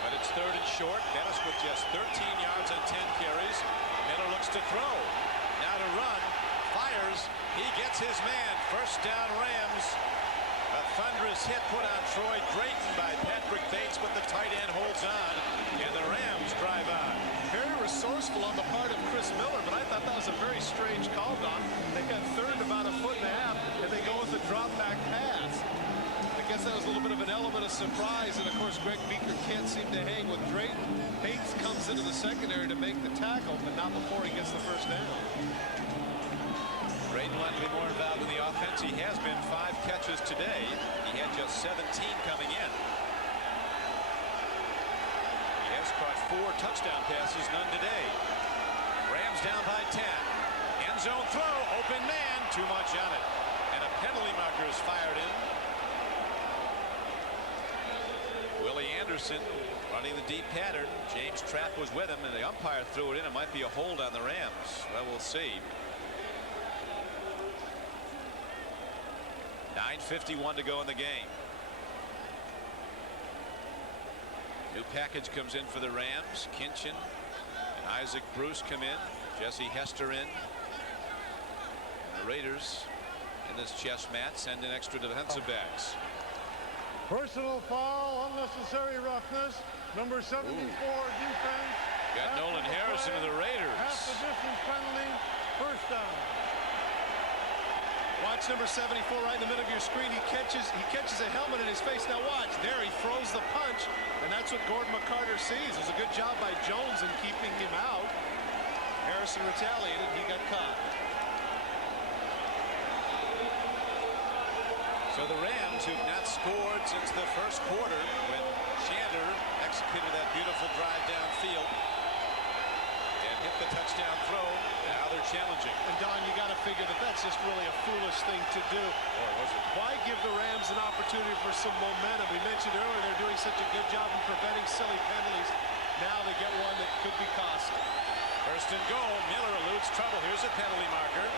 But it's 3rd and short. Bettis with just 13 yards on 10 carries. Miller looks to throw. Now to run. Fires. He gets his man. First down Rams. A thunderous hit put on Troy Drayton by Patrick Bates, but the tight end holds on, and the Rams drive on. Very resourceful on the part of Chris Miller, but I thought that was a very strange call, Don. They got 3rd about a foot and a half, and they go with a drop back pass. I guess that was a little bit of an element of surprise, and of course Greg Beekert can't seem to hang with Drayton. Bates comes into the secondary to make the tackle, but not before he gets the first down. Drayton wanted to be more involved in the offense. He has been 5 catches today. He had just 17 coming in. He has caught 4 touchdown passes, none today. Rams down by 10. End zone throw, open man, too much on it. And a penalty marker is fired in. Willie Anderson running the deep pattern. James Trapp was with him, and the umpire threw it in. It might be a hold on the Rams. Well, we'll see. 9:51 to go in the game. New package comes in for the Rams. Kinchin and Isaac Bruce come in. Jesse Hester in. And the Raiders in this chess match send in extra defensive backs. Personal foul, unnecessary roughness. Number 74 defense. Got Nolan Harrison of the Raiders. Half the distance penalty. First down. Watch number 74 right in the middle of your screen. He catches a helmet in his face. Now watch. There he throws the punch, and that's what Gordon McCarter sees. It was a good job by Jones in keeping him out. Harrison retaliated. He got caught. So the Rams, who've not scored since the first quarter when Chandler executed that beautiful drive downfield and hit the touchdown throw, now they're challenging. And Don, you got to figure that that's just really a foolish thing to do. Or was it? Why give the Rams an opportunity for some momentum? We mentioned earlier they're doing such a good job in preventing silly penalties. Now they get one that could be costly. First and goal. Miller eludes trouble. Here's a penalty marker.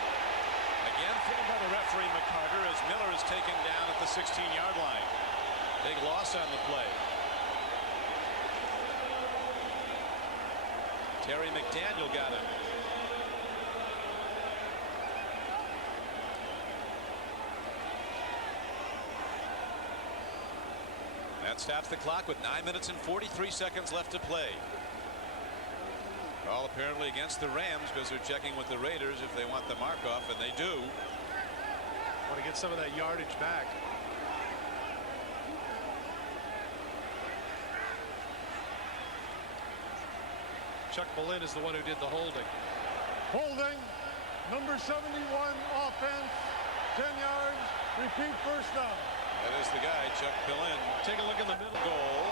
Again thrown by the referee McCarter as Miller is taken down at the 16-yard line. Big loss on the play. Terry McDaniel got him. That stops the clock with 9 minutes and 43 seconds left to play. All apparently against the Rams because they're checking with the Raiders if they want the mark off, and they do. Want to get some of that yardage back. Chuck Boleyn is the one who did the holding. Holding. Number 71 offense. 10 yards. Repeat first down. That is the guy, Chuck Pillin. Take a look in the middle. Goal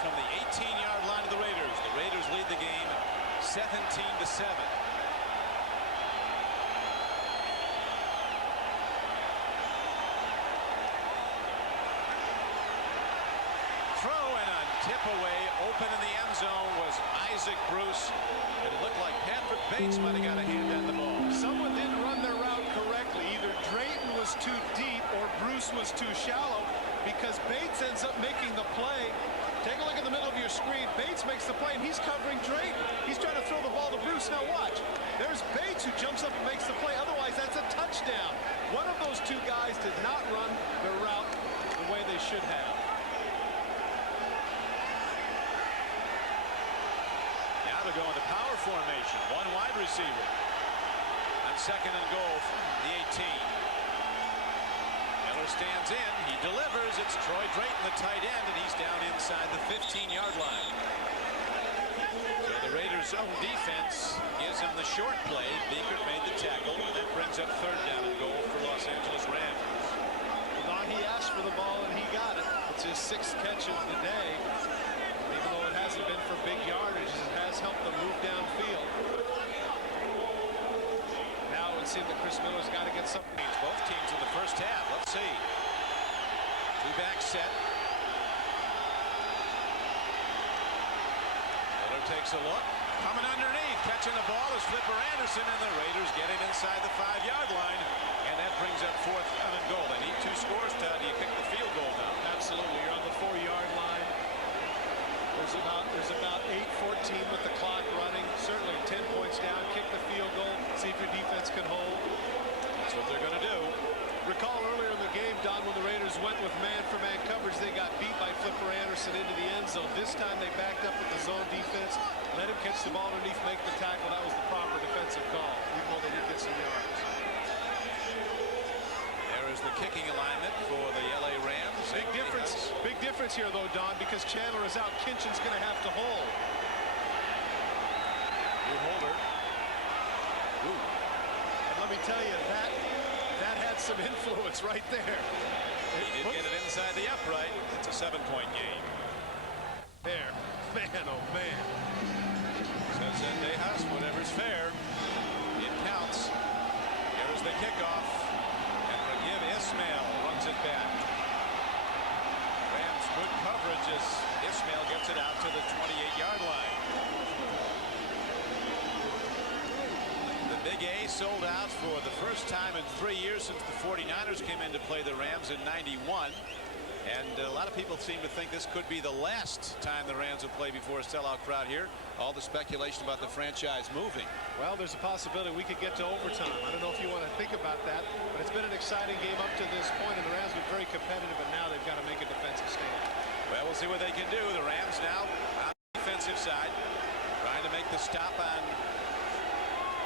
from the 18-yard line of the Raiders. The Raiders lead the game 17-7. Throw and a tip away. Open in the end zone was Isaac Bruce. It looked like Patrick Bates might have got a hand on the ball. Someone didn't run their route correctly. Either Drayton was too deep or Bruce was too shallow, because Bates ends up making the play. Take a look in the middle of your screen. Bates makes the play, and he's covering Drayton. He's trying to throw the ball to Bruce. Now watch. There's Bates who jumps up and makes the play. Otherwise, that's a touchdown. One of those two guys did not run their route the way they should have. Now they're going to power formation. One wide receiver. On second and goal from the 18. Miller stands in. He delivers. It's Troy Drayton, the tight end, and he's down inside the 15-yard line. So the Raiders' zone defense gives him the short play. Beekert made the tackle. That brings up third down and goal for Los Angeles Rams. Don, he asked for the ball, and he got it. It's his 6th catch of the day. Even though it hasn't been for big yardage, it has helped them move downfield. Now it would seem that Chris Miller's got to get something. Both teams in the first half. Let's see. Two-back set. Miller takes a look. Coming underneath. Catching the ball is Flipper Anderson, and the Raiders get him inside the 5-yard line. And that brings up fourth down and goal. They need 2 scores, Todd. Do you kick the field goal now? Absolutely. You're on the 4-yard line. There's about 8:14 with the clock running. Certainly 10 points down. Kick the field goal. See if your defense can hold. That's what they're going to do. Recall earlier in the game, Don, when the Raiders went with man-for-man coverage, they got beat by Flipper Anderson into the end zone. This time they backed up with the zone defense, let him catch the ball underneath, make the tackle. That was the proper defensive call, even though they did get some yards. There is the kicking alignment for the LA Rams. Big difference here, though, Don, because Chandler is out. Kinchin's going to have to hold. New holder. Ooh. And let me tell you, that had some influence right there. He did get it inside the upright. It's a 7-point game. There. Man, oh, man. Says Zendejas, whatever's fair. It counts. Here's the kickoff. And Ragiv Ismail runs it back. Rams good coverage as Ismail gets it out to the 28-yard line. The big Big A sold out for the first time in 3 years since the 49ers came in to play the Rams in '91. And a lot of people seem to think this could be the last time the Rams will play before a sellout crowd here. All the speculation about the franchise moving. Well, there's a possibility we could get to overtime. I don't know if you want to think about that, but it's been an exciting game up to this point, and the Rams have been very competitive, but now they've got to make a defensive stand. Well, we'll see what they can do. The Rams now on the defensive side, trying to make the stop on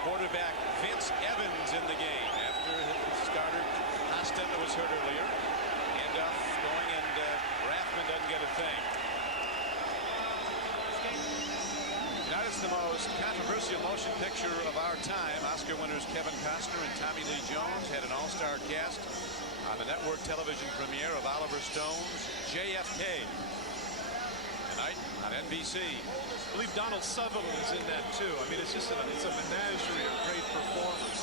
quarterback Vince Evans in the game after his starter Hostetler was hurt earlier. Handoff going, and Rathman doesn't get a thing. Now it's the most controversial motion picture of our time. Oscar winners Kevin Costner and Tommy Lee Jones had an all-star cast on the network television premiere of Oliver Stone's JFK tonight on NBC. I believe Donald Sutherland is in that too. I mean, it's a menagerie of great performers.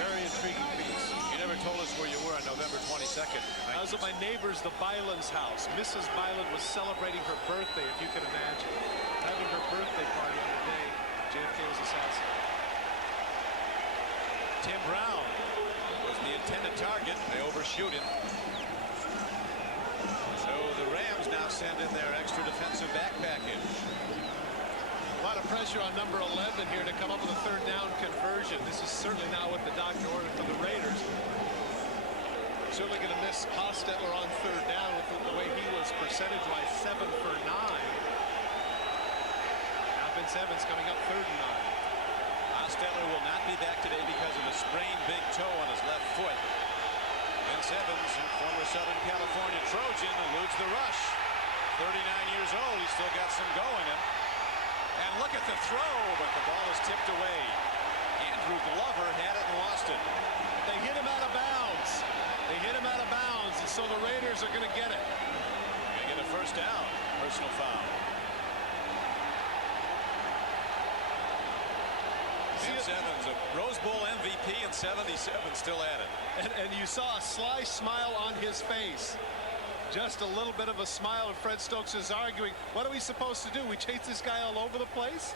Very intriguing piece. You never told us where you were on November 22nd. I was at my neighbor's, the Byland's house. Mrs. Byland was celebrating her birthday, if you can imagine. Having her birthday party on the day JFK was assassinated. Tim Brown was the intended target. They overshoot him. So the Rams now send in their extra defensive back package. A lot of pressure on number 11 here to come up with a third down conversion. This is certainly not what the doctor ordered for the Raiders. Certainly going to miss Hostetler on third down with the way he was percentage-wise 7 for 9. Now Vince Evans coming up 3rd and 9. Hostetler will not be back today because of a sprained big toe on his left foot. Vince Evans, former Southern California Trojan, eludes the rush. 39 years old, he's still got some go in him. And look at the throw, but the ball is tipped away. Andrew Glover had it and lost it. They hit him out of bounds. They hit him out of bounds, and so the Raiders are going to get it. They get a first down. Personal foul. Vince Evans, a Rose Bowl MVP in '77, still at it. And you saw a sly smile on his face. Just a little bit of a smile, and Fred Stokes is arguing, what are we supposed to do? We chase this guy all over the place?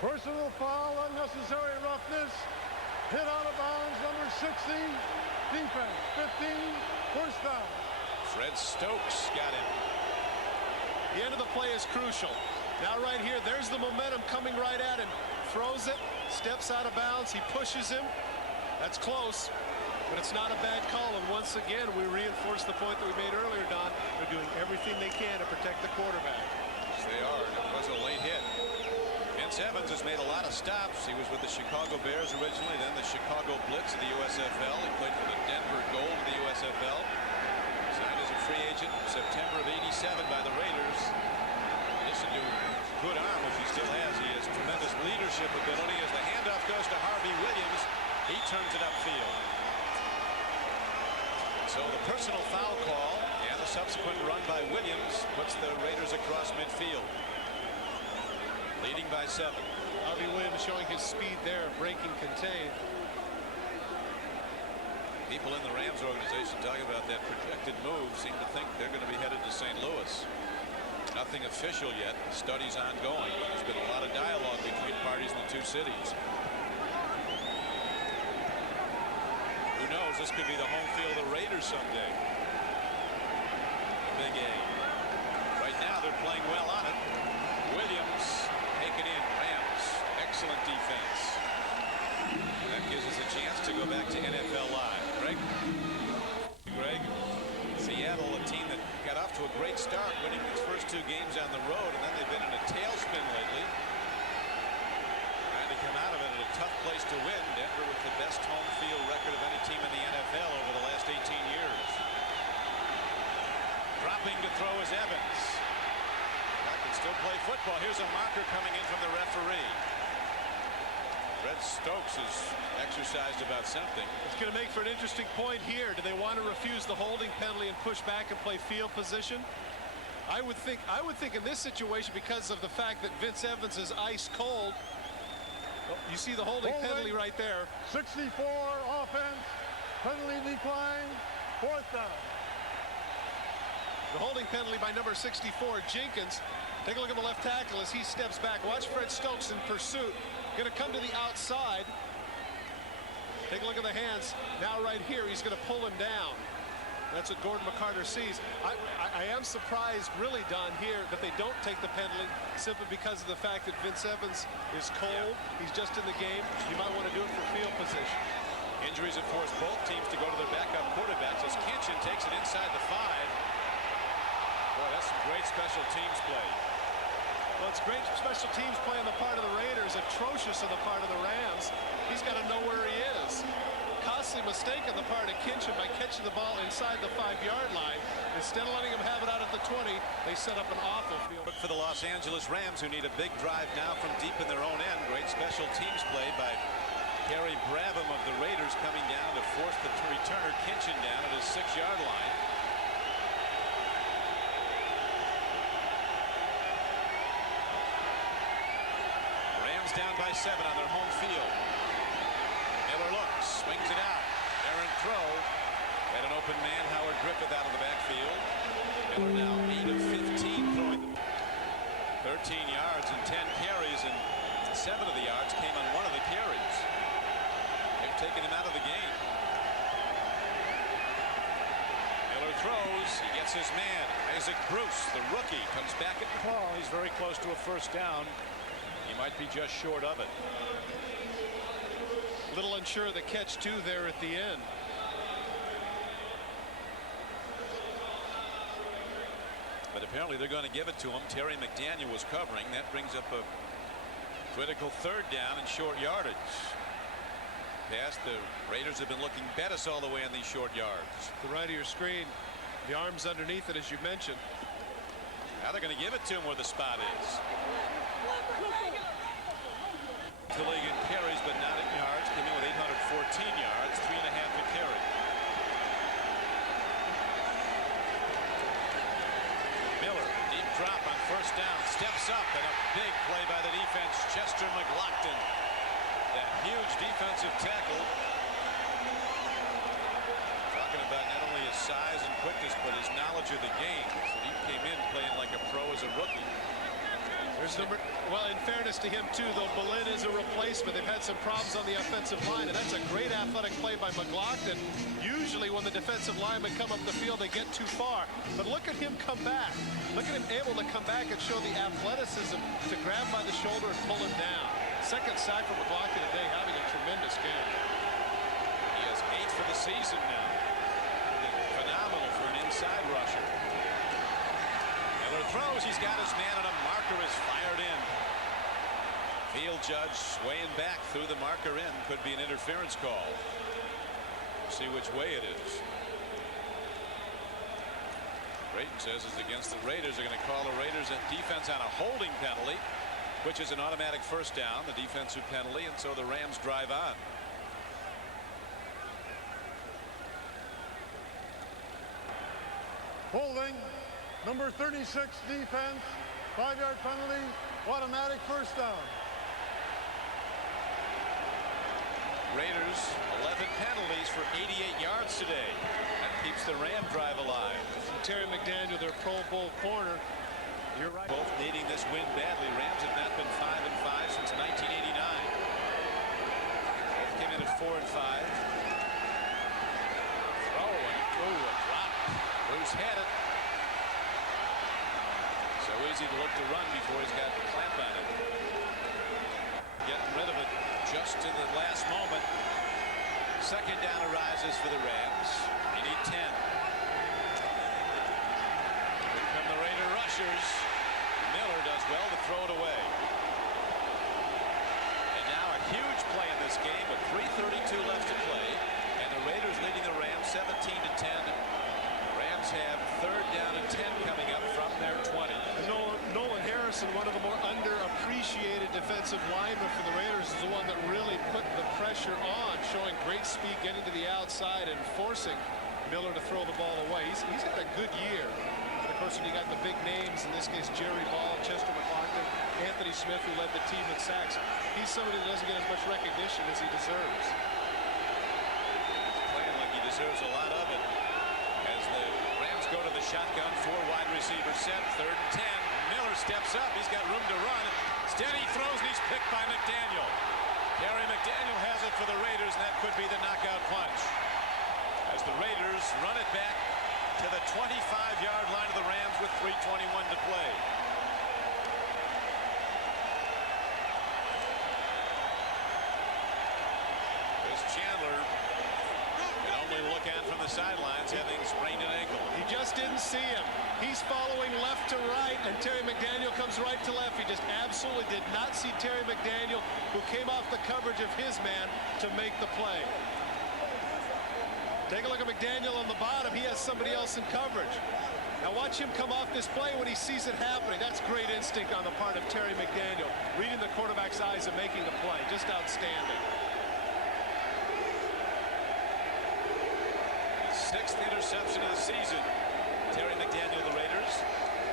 Personal foul, unnecessary roughness, hit out of bounds, number 60, defense, 15, first down. Fred Stokes got him. The end of the play is crucial. Now right here, there's the momentum coming right at him. Throws it, steps out of bounds, he pushes him. That's close. But it's not a bad call, and once again we reinforce the point that we made earlier, Don. They're doing everything they can to protect the quarterback. Yes, they are. It was a late hit. Vince Evans has made a lot of stops. He was with the Chicago Bears originally, then the Chicago Blitz of the USFL. He played for the Denver Gold of the USFL. Signed as a free agent in September of '87 by the Raiders. Listen to good arm, which he still has. He has tremendous leadership ability. As the handoff goes to Harvey Williams, he turns it upfield. So the personal foul call and the subsequent run by Williams puts the Raiders across midfield, leading by 7. Harvey Williams showing his speed there, breaking contained. People in the Rams organization talking about that projected move seem to think they're going to be headed to St. Louis. Nothing official yet. The study's ongoing, but there's been a lot of dialogue between parties in the two cities. Who knows? This could be the home field of the Raiders someday. The Big A. Right now they're playing well on it. Williams taken in. Rams, excellent defense. That gives us a chance to go back to NFL Live. Greg, Seattle, a team that got off to a great start, winning its first 2 games on the road, and then they've been in a tailspin lately. Trying to come out of it at a tough place to win. Denver with the best home field record of any team in the NFL over the last 18 years. Dropping to throw is Evans. That can still play football. Here's a marker coming in from the referee. Fred Stokes is exercised about something. It's going to make for an interesting point here. Do they want to refuse the holding penalty and push back and play field position? I would think in this situation, because of the fact that Vince Evans is ice cold. Oh, you see the holding penalty right there. 64 offense, penalty decline, 4th down. The holding penalty by number 64, Jenkins. Take a look at the left tackle as he steps back. Watch Fred Stokes in pursuit. Going to come to the outside. Take a look at the hands. Now right here, he's going to pull him down. That's what Gordon McCarter sees. I am surprised, really, Don, here that they don't take the penalty simply because of the fact that Vince Evans is cold. He's just in the game. You might want to do it for field position. Injuries have forced both teams to go to their backup quarterbacks as Kinchin takes it inside the 5. Boy, that's some great special teams play. Well, it's great special teams play on the part of the Raiders, atrocious on the part of the Rams. He's got to know where he is. Costly mistake on the part of Kinchin by catching the ball inside the 5-yard line. Instead of letting him have it out at the 20, they set up an awful field. But for the Los Angeles Rams, who need a big drive now from deep in their own end. Great special teams play by Gary Bravum of the Raiders coming down to force the returner Kinchin down at his 6-yard line. Rams down by 7 on their home field. Miller looks, swings it out. Errant throw. Had an open man, Howard Griffith, out of the backfield. Miller now 8 of 15 throwing. 13 yards and 10 carries, and 7 of the yards came on one of the carries. They've taken him out of the game. Miller throws. He gets his man. Isaac Bruce, the rookie, comes back at the ball. He's very close to a first down. He might be just short of it. Little unsure of the catch, too, there at the end. But apparently they're going to give it to him. Terry McDaniel was covering. That brings up a critical 3rd down and short yardage. Pass. The Raiders have been looking Bettis all the way on these short yards. To the right of your screen, the arms underneath it, as you mentioned. Now they're going to give it to him where the spot is. The league in carries, but not in yards. Came in with 814 yards, 3.5 a carry. Miller, deep drop on first down, steps up, and a big play by the defense. Chester McLaughlin, that huge defensive tackle. Talking about not only his size and quickness, but his knowledge of the game. So he came in playing like a pro as a rookie. Well, in fairness to him, too, though, Berlin is a replacement. They've had some problems on the offensive line, and that's a great athletic play by McLaughlin. Usually when the defensive linemen come up the field, they get too far. But look at him come back. Look at him able to come back and show the athleticism to grab by the shoulder and pull him down. 2nd sack for McLaughlin today, having a tremendous game. He has 8 for the season now. Phenomenal for an inside rusher. Miller throws. He's got his man, and a marker is fired in. Field judge swaying back through the marker in. Could be an interference call. We'll see which way it is. Brayton says it's against the Raiders. They're going to call the Raiders and defense on a holding penalty, which is an automatic first down, the defensive penalty, and so the Rams drive on. Holding, number 36 defense, 5-yard penalty, automatic first down. Raiders 11 penalties for 88 yards today. That keeps the Ram drive alive. Terry McDaniel, their Pro Bowl corner. You're right. Both needing this win badly. Rams have not been 5-5 since 1989. Both came in at 4-5. Throw and a drop. Bruce had it. So easy to look to run before he's got the clamp on it. Getting rid of it just in the last moment. 2nd down arises for the Rams. They need 10. Here come the Raider rushers. Miller does well to throw it away. And now a huge play in this game with 3:32 left to play. And the Raiders leading the Rams 17-10. Rams have 3rd down and 10 coming up from their 20. And Nolan Harrison, one of the more underappreciated defensive linemen for the Raiders, is the one that really put the pressure on, showing great speed, getting to the outside and forcing Miller to throw the ball away. He's had a good year. And of course, when you got the big names, in this case Jerry Ball, Chester McLaughlin, Anthony Smith, who led the team in sacks, he's somebody that doesn't get as much recognition as he deserves. He's playing like he deserves a lot of it. As the Rams go to the shotgun, 4 wide receiver set, 3rd and 10. Miller Chandler steps up. He's got room to run. Steady throws, and he's picked by McDaniel. Terry McDaniel has it for the Raiders, and that could be the knockout punch. As the Raiders run it back to the 25-yard line of the Rams with 3:21 to play. Chris Chandler can only look at from the sidelines, having sprained an ankle. He just didn't see him. He's following left to right, and Terry McDaniel comes right to left. He just absolutely did not see Terry McDaniel, who came off the coverage of his man to make the play. Take a look at McDaniel on the bottom. He has somebody else in coverage. Now watch him come off this play when he sees it happening. That's great instinct on the part of Terry McDaniel, reading the quarterback's eyes and making the play. Just outstanding. His 6th interception of the season. Terry McDaniel, the Raiders.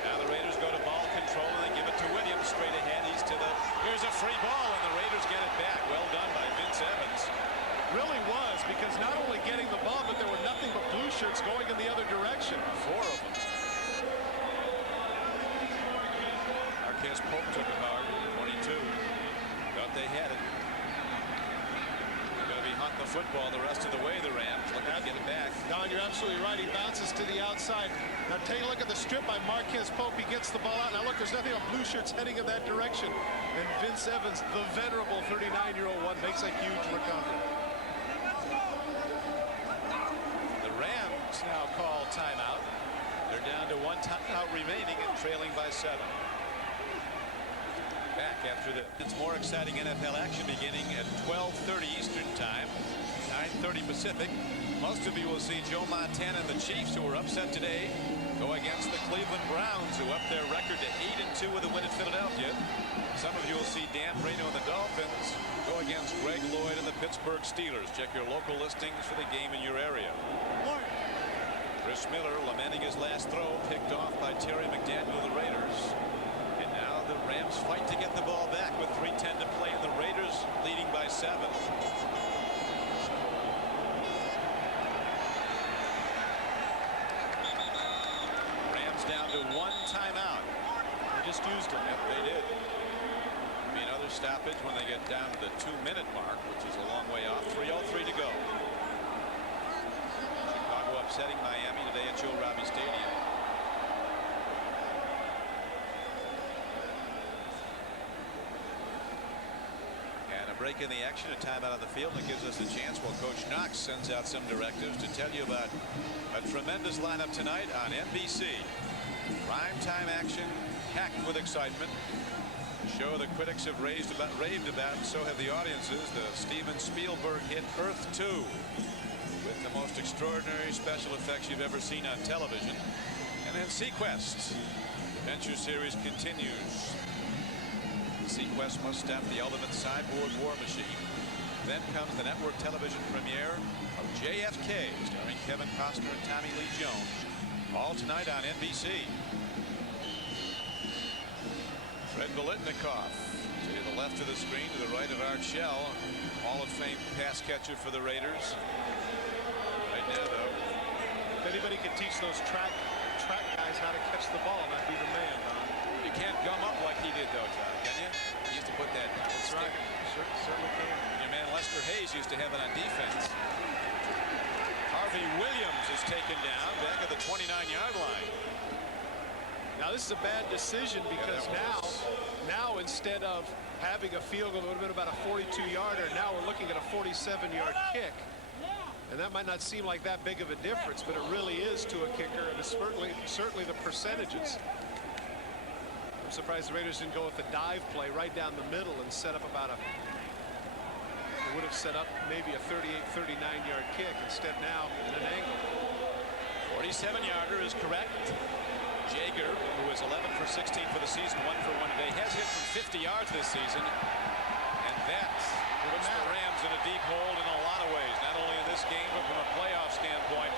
Now the Raiders go to ball control, and they give it to Williams straight ahead. He's to the... Here's a free ball, and the Raiders get it back. Well done by Vince Evans. Really was, because not only getting the ball, but there were nothing but blue shirts going in the other direction. 4 of them. Marquez Pope took it hard. 22. Thought they had it. They're going to be hunting the football the rest of the way, the Rams. Looking to get it back. Don, you're absolutely right. He bounces to the outside. Now take a look at the strip by Marquez Pope. He gets the ball out. Now look, there's nothing but blue shirts heading in that direction. And Vince Evans, the venerable 39-year-old one, makes a huge recovery. Now call timeout. They're down to 1 timeout remaining and trailing by 7. Back after the more exciting NFL action beginning at 12:30 Eastern Time, 9:30 Pacific. Most of you will see Joe Montana and the Chiefs, who were upset today, go against the Cleveland Browns, who upped their record to 8-2 with a win at Philadelphia. Some of you will see Dan Marino and the Dolphins go against Greg Lloyd and the Pittsburgh Steelers. Check your local listings for the game in your area. Chris Miller lamenting his last throw, picked off by Terry McDaniel of the Raiders. And now the Rams fight to get the ball back with 3:10 to play, and the Raiders leading by 7. Rams down to 1 timeout. They just used it. Yep, they did. It'll be another stoppage when they get down to the 2-minute mark, which is a long way off. 3:03 to go. Upsetting Miami today at Joe Robbie Stadium. And a break in the action, a timeout on the field, that gives us a chance while Coach Knox sends out some directives to tell you about a tremendous lineup tonight on NBC. Primetime action packed with excitement. A show the critics have raved about, and so have the audiences. The Steven Spielberg hit Earth 2. With the most extraordinary special effects you've ever seen on television. And then Sequest. The adventure series continues. Sequest must stop the ultimate cyborg war machine. Then comes the network television premiere of JFK, starring Kevin Costner and Tommy Lee Jones. All tonight on NBC. Fred Biletnikoff to the left of the screen, to the right of Art Shell, Hall of Fame pass catcher for the Raiders. Now, though, if anybody could teach those track guys how to catch the ball, that'd be the man, Don. You can't gum up like he did, though, John, can you? He used to put that. That's right. Certainly can. Your man Lester Hayes used to have it on defense. Harvey Williams is taken down back at the 29-yard line. Now this is a bad decision, because now instead of having a field goal, it would have been about a 42-yarder. Now we're looking at a 47-yard kick. And that might not seem like that big of a difference, but it really is to a kicker, and it's certainly the percentages. I'm surprised the Raiders didn't go with the dive play right down the middle and set up about they would have set up maybe a 38, 39-yard kick. Instead now in an angle. 47-yarder is correct. Jaeger, who is 11 for 16 for the season, 1 for 1 today, has hit from 50 yards this season. And that puts the Rams in a deep hole in a lot of ways, not only in this game, but from a playoff standpoint.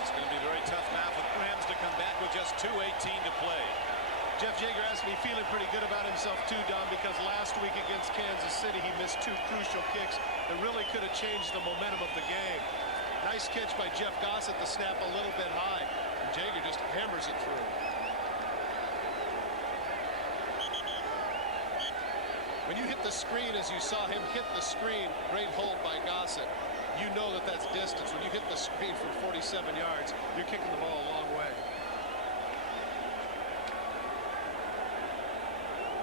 It's going to be very tough now for the Rams to come back with just 2:18 to play. Jeff Jaeger has to be feeling pretty good about himself too, Don, because last week against Kansas City, he missed 2 crucial kicks that really could have changed the momentum of the game. Nice catch by Jeff Gossett, the snap a little bit high, and Jaeger just hammers it through. When you hit the screen, as you saw him hit the screen, great hold by Gossett, you know that that's distance. When you hit the screen from 47 yards, you're kicking the ball a long way.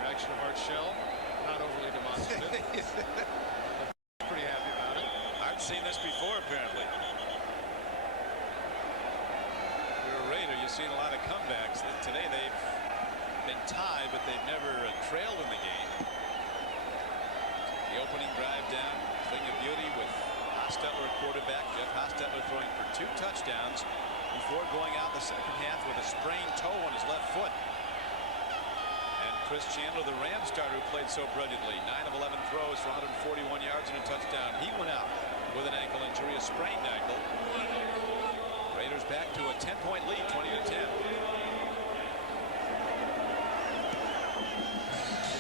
Reaction of Art Shell, not overly demonstrative. Pretty happy about it. I've seen this before, apparently. You're a Raider, you've seen a lot of comebacks. Today they've been tied, but they've never trailed in the game. The opening drive down, thing of beauty with Hostetler quarterback. Jeff Hostetler throwing for 2 touchdowns before going out the second half with a sprained toe on his left foot. And Chris Chandler, the Rams starter who played so brilliantly, 9 of 11 throws for 141 yards and a touchdown. He went out with an ankle injury, a sprained ankle. Raiders back to a 10-point lead, 20-10.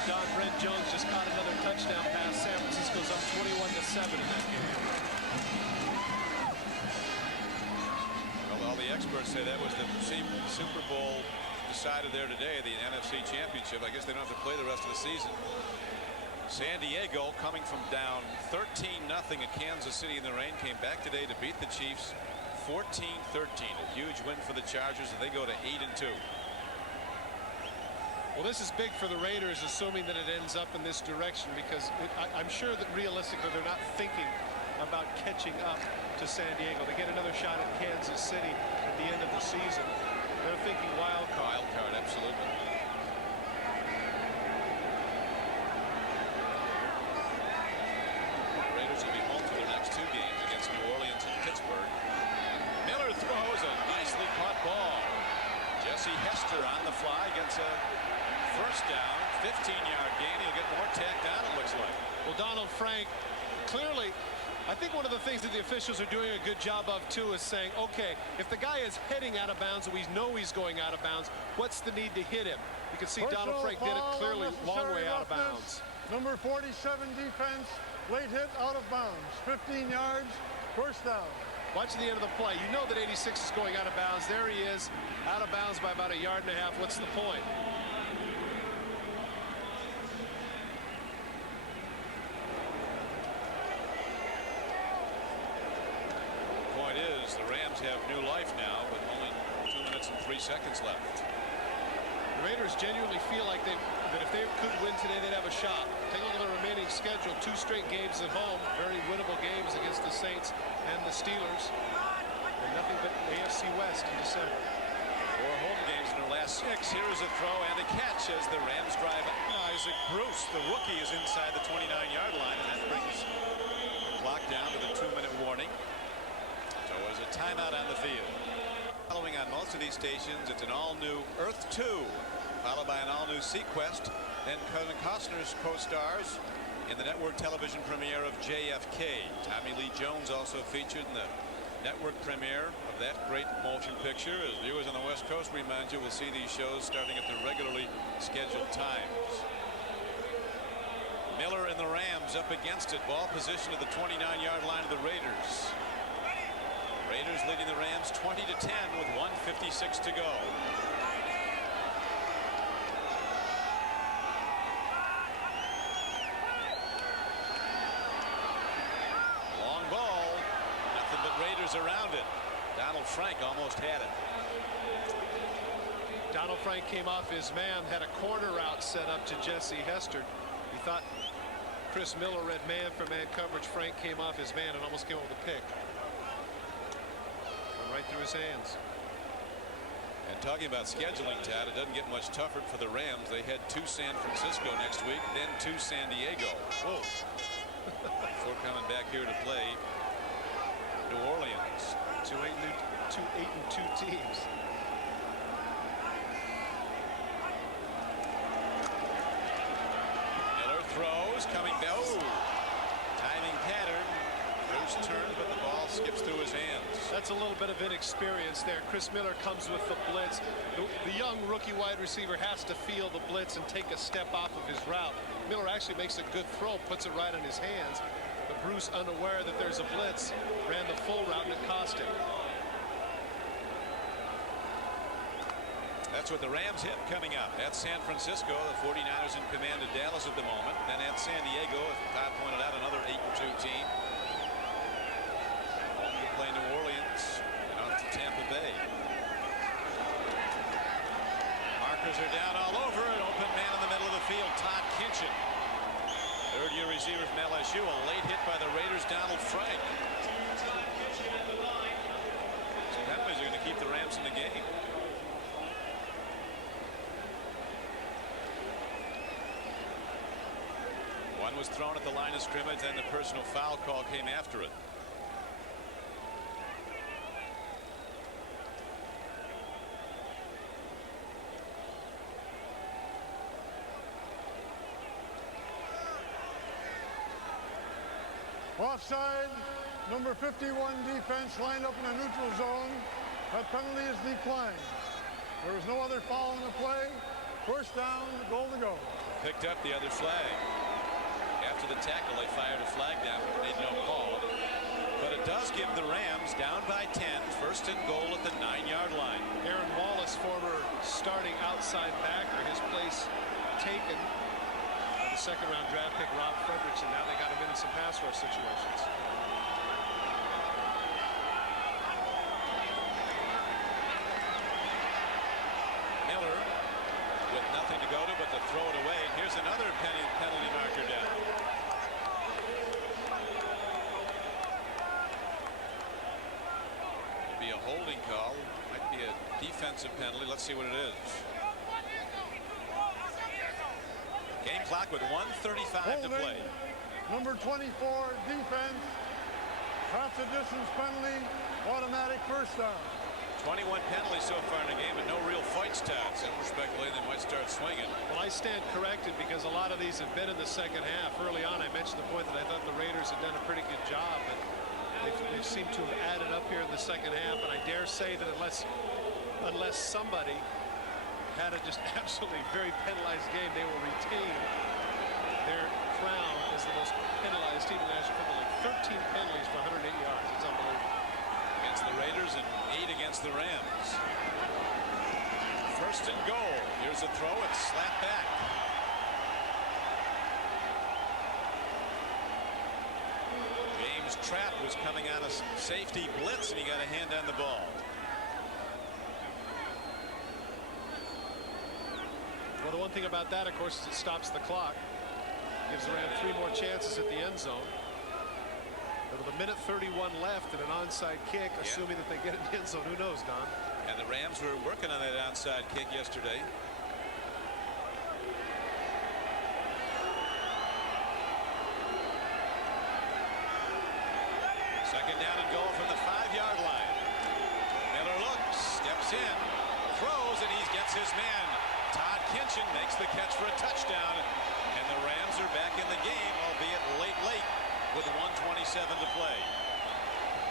Don Brent Jones just caught another touchdown pass. San Francisco's up 21-7 in that game. Well, all the experts say that was the Super Bowl decided there today, the NFC Championship. I guess they don't have to play the rest of the season. San Diego, coming from down 13-0 at Kansas City in the rain, came back today to beat the Chiefs 14-13. A huge win for the Chargers, and they go to 8-2. Well, this is big for the Raiders, assuming that it ends up in this direction, because I'm sure that realistically they're not thinking about catching up to San Diego. They get another shot at Kansas City at the end of the season. They're thinking wild card. Wild card, absolutely. The Raiders will be home for their next 2 games against New Orleans and Pittsburgh. Miller throws a nicely caught ball. Jesse Hester on the fly gets a first down, 15-yard gain. He'll get more tacked on, it looks like. Well, Donald Frank, clearly, I think one of the things that the officials are doing a good job of, too, is saying, okay, if the guy is heading out of bounds and we know he's going out of bounds, what's the need to hit him? You can see Donald Frank did it clearly, long way out of bounds. Number 47 defense, late hit out of bounds, 15 yards, first down. Watching the end of the play, you know that 86 is going out of bounds. There he is, out of bounds by about 1.5 yards. What's the point? The Rams have new life now, but only 2 minutes and 3 seconds left. The Raiders genuinely feel like that if they could win today, they'd have a shot. Take a look at the remaining schedule. 2 straight games at home, very winnable games against the Saints and the Steelers, and nothing but AFC West in December. 4 home games in their last 6. Here is a throw and a catch as the Rams drive. Isaac Bruce, the rookie, is inside the 29-yard line, and that brings the clock down to the 2-minute warning. So as a timeout on the field. Following on most of these stations, it's an all-new Earth 2, followed by an all-new Sequest, and Kevin Costner's co-stars in the network television premiere of JFK. Tommy Lee Jones also featured in the network premiere of that great motion picture. As viewers on the West Coast, remind you, will see these shows starting at the regularly scheduled times. Miller and the Rams up against it. Ball position at the 29-yard line of the Raiders. Raiders leading the Rams 20-10 with 1:56 to go. Long ball, nothing but Raiders around it. Donald Frank almost had it. Donald Frank came off his man, had a corner route set up to Jesse Hester. He thought Chris Miller read man-for-man coverage. Frank came off his man and almost came up with a pick. Right through his hands. And talking about scheduling, Tad, it doesn't get much tougher for the Rams. They head to San Francisco next week, then to San Diego. Whoa. Before coming back here to play New Orleans. Two 8-2 teams. Miller throws, coming back. Oh, timing pattern. Bruce turned, but the ball skips through his hands. That's a little bit of inexperience there. Chris Miller comes with the blitz. The young rookie wide receiver has to feel the blitz and take a step off of his route. Miller actually makes a good throw, puts it right in his hands. But Bruce, unaware that there's a blitz, ran the full route and it cost him. That's That's what the Rams hit coming up. At San Francisco, the 49ers in command of Dallas at the moment. Then at San Diego, as Todd pointed out, another 8-2 team. Home to play New Orleans and out to Tampa Bay. Markers are down all over. An open man in the middle of the field, Todd Kinchin. Third-year receiver from LSU. A late hit by the Raiders, Donald Frank. So penalties are going to keep the Rams in the game. One was thrown at the line of scrimmage, then the personal foul call came after it. Offside, number 51 defense lined up in a neutral zone. That penalty is declined. There was no other foul in the play. First down, goal to go. Picked up the other flag. After the tackle, they fired a flag down, made no call. But it does give the Rams down by 10, first and goal at the 9-yard line. Aaron Wallace, former starting outside backer, his place taken by the second-round draft pick Rob Fredrickson. Now they got him in some pass rush situations. Miller with nothing to go to but to throw it away. Here's another penalty marker down. It'll be a holding call. Might be a defensive penalty. Let's see what it is. Game clock with 1:35 to play. Number 24 defense. Half the distance penalty. Automatic first down. 21 penalties so far in the game, but no real fight stats. And we're speculating they might start swinging. Well, I stand corrected because a lot of these have been in the second half. Early on, I mentioned the point that I thought the Raiders had done a pretty good job, but they seem to have added up here in the second half. And I dare say that unless somebody had a just absolutely very penalized game, they will retain their crown as the most penalized team in the National Football League. 13 penalties for 108 yards. It's unbelievable. Against the Raiders and 8 against the Rams. First and goal. Here's a throw. It's slapped back. James Trapp was coming out of safety blitz and he got a hand on the ball. Well, the one thing about that, of course, is it stops the clock. Gives the Rams 3 more chances at the end zone. But with a minute 31 left and an onside kick, assuming that they get it in the end zone, who knows, Don? And the Rams were working on that onside kick yesterday. Second down and goal from the 5-yard line. Miller looks, steps in, throws, and he gets his man. Todd Kinchin makes the catch for a touchdown, and the Rams are back in the game, albeit late, with 1:27 to play.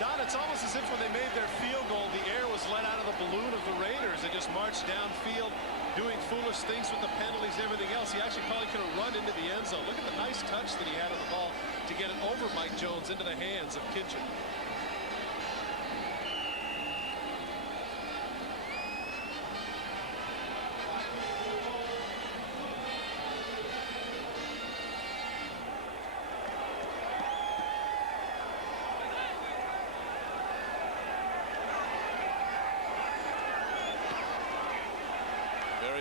Don, it's almost as if when they made their field goal, the air was let out of the balloon of the Raiders. They just marched downfield, doing foolish things with the penalties and everything else. He actually probably could have run into the end zone. Look at the nice touch that he had on the ball to get it over Mike Jones into the hands of Kinchin.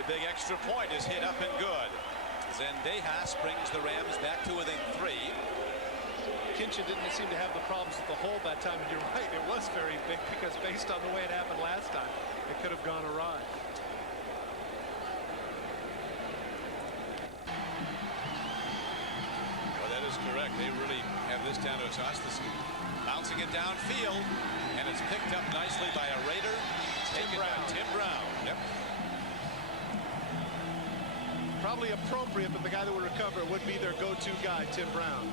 Big extra point is hit up and good. Zendejas brings the Rams back to within 3. Kinchin didn't seem to have the problems with the hold that time, and you're right, it was very big because based on the way it happened last time, it could have gone awry. Well, that is correct. They really have this down to a toss. Bouncing it downfield, and it's picked up nicely by a Raider. Taken by Tim Brown. Yep. Probably appropriate, but the guy that would recover would be their go-to guy, Tim Brown.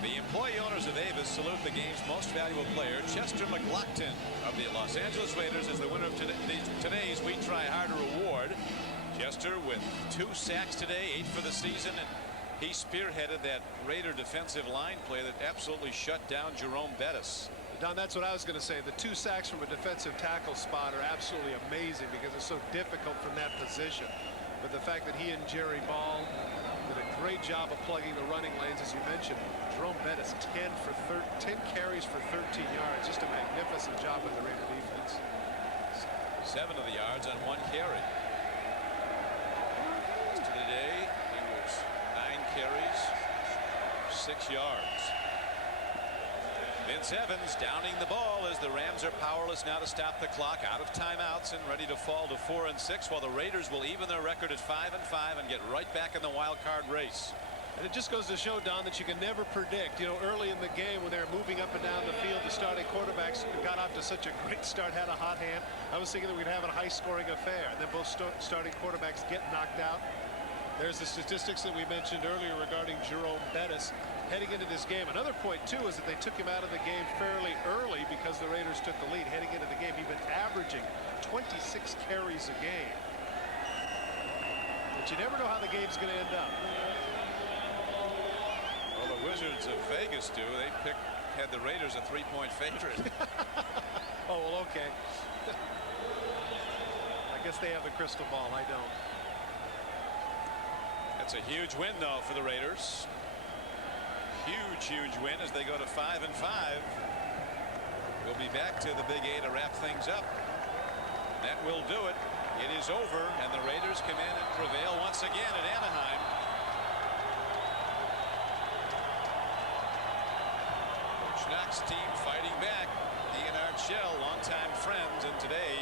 The employee owners of Avis salute the game's most valuable player, Chester McLaughlin of the Los Angeles Raiders, as the winner of today's We Try Harder award. Chester with 2 sacks today, 8 for the season, and he spearheaded that Raider defensive line play that absolutely shut down Jerome Bettis. The Don, that's what I was going to say. The 2 sacks from a defensive tackle spot are absolutely amazing because it's so difficult from that position. But the fact that he and Jerry Ball did a great job of plugging the running lanes, as you mentioned. Jerome Bettis 10 carries for 13 yards. Just a magnificent job by the Raider defense. 7 of the yards on 1 carry. Rest of the day, he was 9 carries, 6 yards. Vince Evans downing the ball as the Rams are powerless now to stop the clock, out of timeouts and ready to fall to 4-6, while the Raiders will even their record at 5-5 and get right back in the wild card race. And it just goes to show, Don, that you can never predict. You know, early in the game when they were moving up and down the field, the starting quarterbacks got off to such a great start, had a hot hand. I was thinking that we'd have a high-scoring affair. And then both starting quarterbacks get knocked out. There's the statistics that we mentioned earlier regarding Jerome Bettis heading into this game. Another point, too, is that they took him out of the game fairly early because the Raiders took the lead. Heading into the game, he'd been averaging 26 carries a game. But you never know how the game's going to end up. Well, the Wizards of Vegas do. They had the Raiders a 3-point favorite. Oh, well, okay. I guess they have the crystal ball. I don't. That's a huge win, though, for the Raiders. Huge win as they go to 5-5. We'll be back to the Big A to wrap things up. That will do it. It is over, and the Raiders come in and prevail once again at Anaheim. Coach Knox team fighting back. He and Art Shell, longtime friends, and today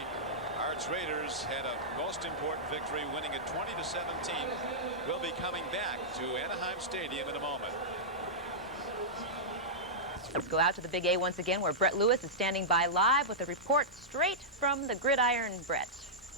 Art's Raiders had a most important victory, winning at 20-17. We'll be coming back to Anaheim Stadium in a moment. Let's go out to the Big A once again, where Brett Lewis is standing by live with a report straight from the gridiron. Brett.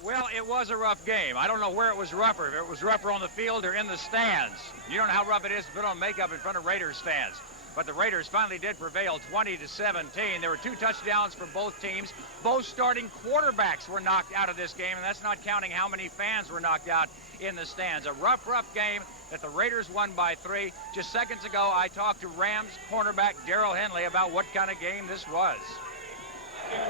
Well, it was a rough game. I don't know where it was rougher, if it was rougher on the field or in the stands. You don't know how rough it is to put on makeup in front of Raiders fans. But the Raiders finally did prevail 20-17. There were 2 touchdowns for both teams. Both starting quarterbacks were knocked out of this game, and that's not counting how many fans were knocked out in the stands. A rough game that the Raiders won by 3. Just seconds ago, I talked to Rams cornerback Darrell Henley about what kind of game this was.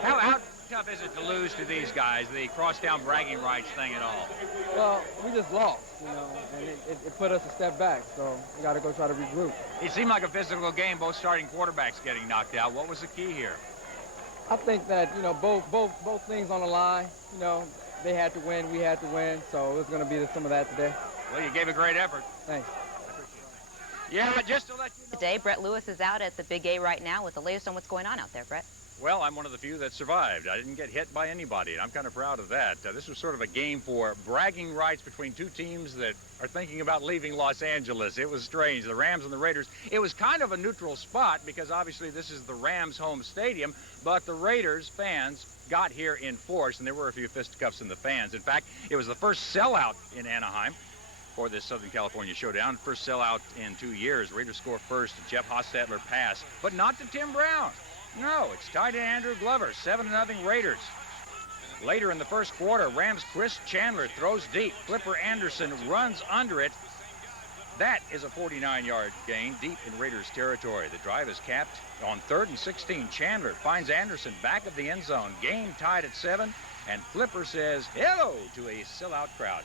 How tough is it to lose to these guys, the cross-down bragging rights thing at all? Well, we just lost, you know, and it put us a step back, so we got to go try to regroup. It seemed like a physical game, both starting quarterbacks getting knocked out. What was the key here? I think that, you know, both things on the line, you know, they had to win, we had to win, so it's going to be some of that today. Well, you gave a great effort. Thanks. Yeah, just to let you know. Today, Brett Lewis is out at the Big A right now with the latest on what's going on out there, Brett. Well, I'm one of the few that survived. I didn't get hit by anybody, and I'm kind of proud of that. This was sort of a game for bragging rights between 2 teams that are thinking about leaving Los Angeles. It was strange. The Rams and the Raiders. It was kind of a neutral spot because obviously this is the Rams' home stadium, but the Raiders fans got here in force, and there were a few fisticuffs in the fans. In fact, it was the first sellout in Anaheim for this Southern California showdown. First sellout in 2 years. Raiders score first. Jeff Hostetler pass, but not to Tim Brown. No, it's tied to Andrew Glover. 7-0 Raiders. Later in the first quarter, Rams' Chris Chandler throws deep. Flipper Anderson runs under it. That is a 49-yard gain deep in Raiders territory. The drive is capped on 3rd and 16. Chandler finds Anderson back of the end zone. Game tied at 7, and Flipper says hello to a sellout crowd.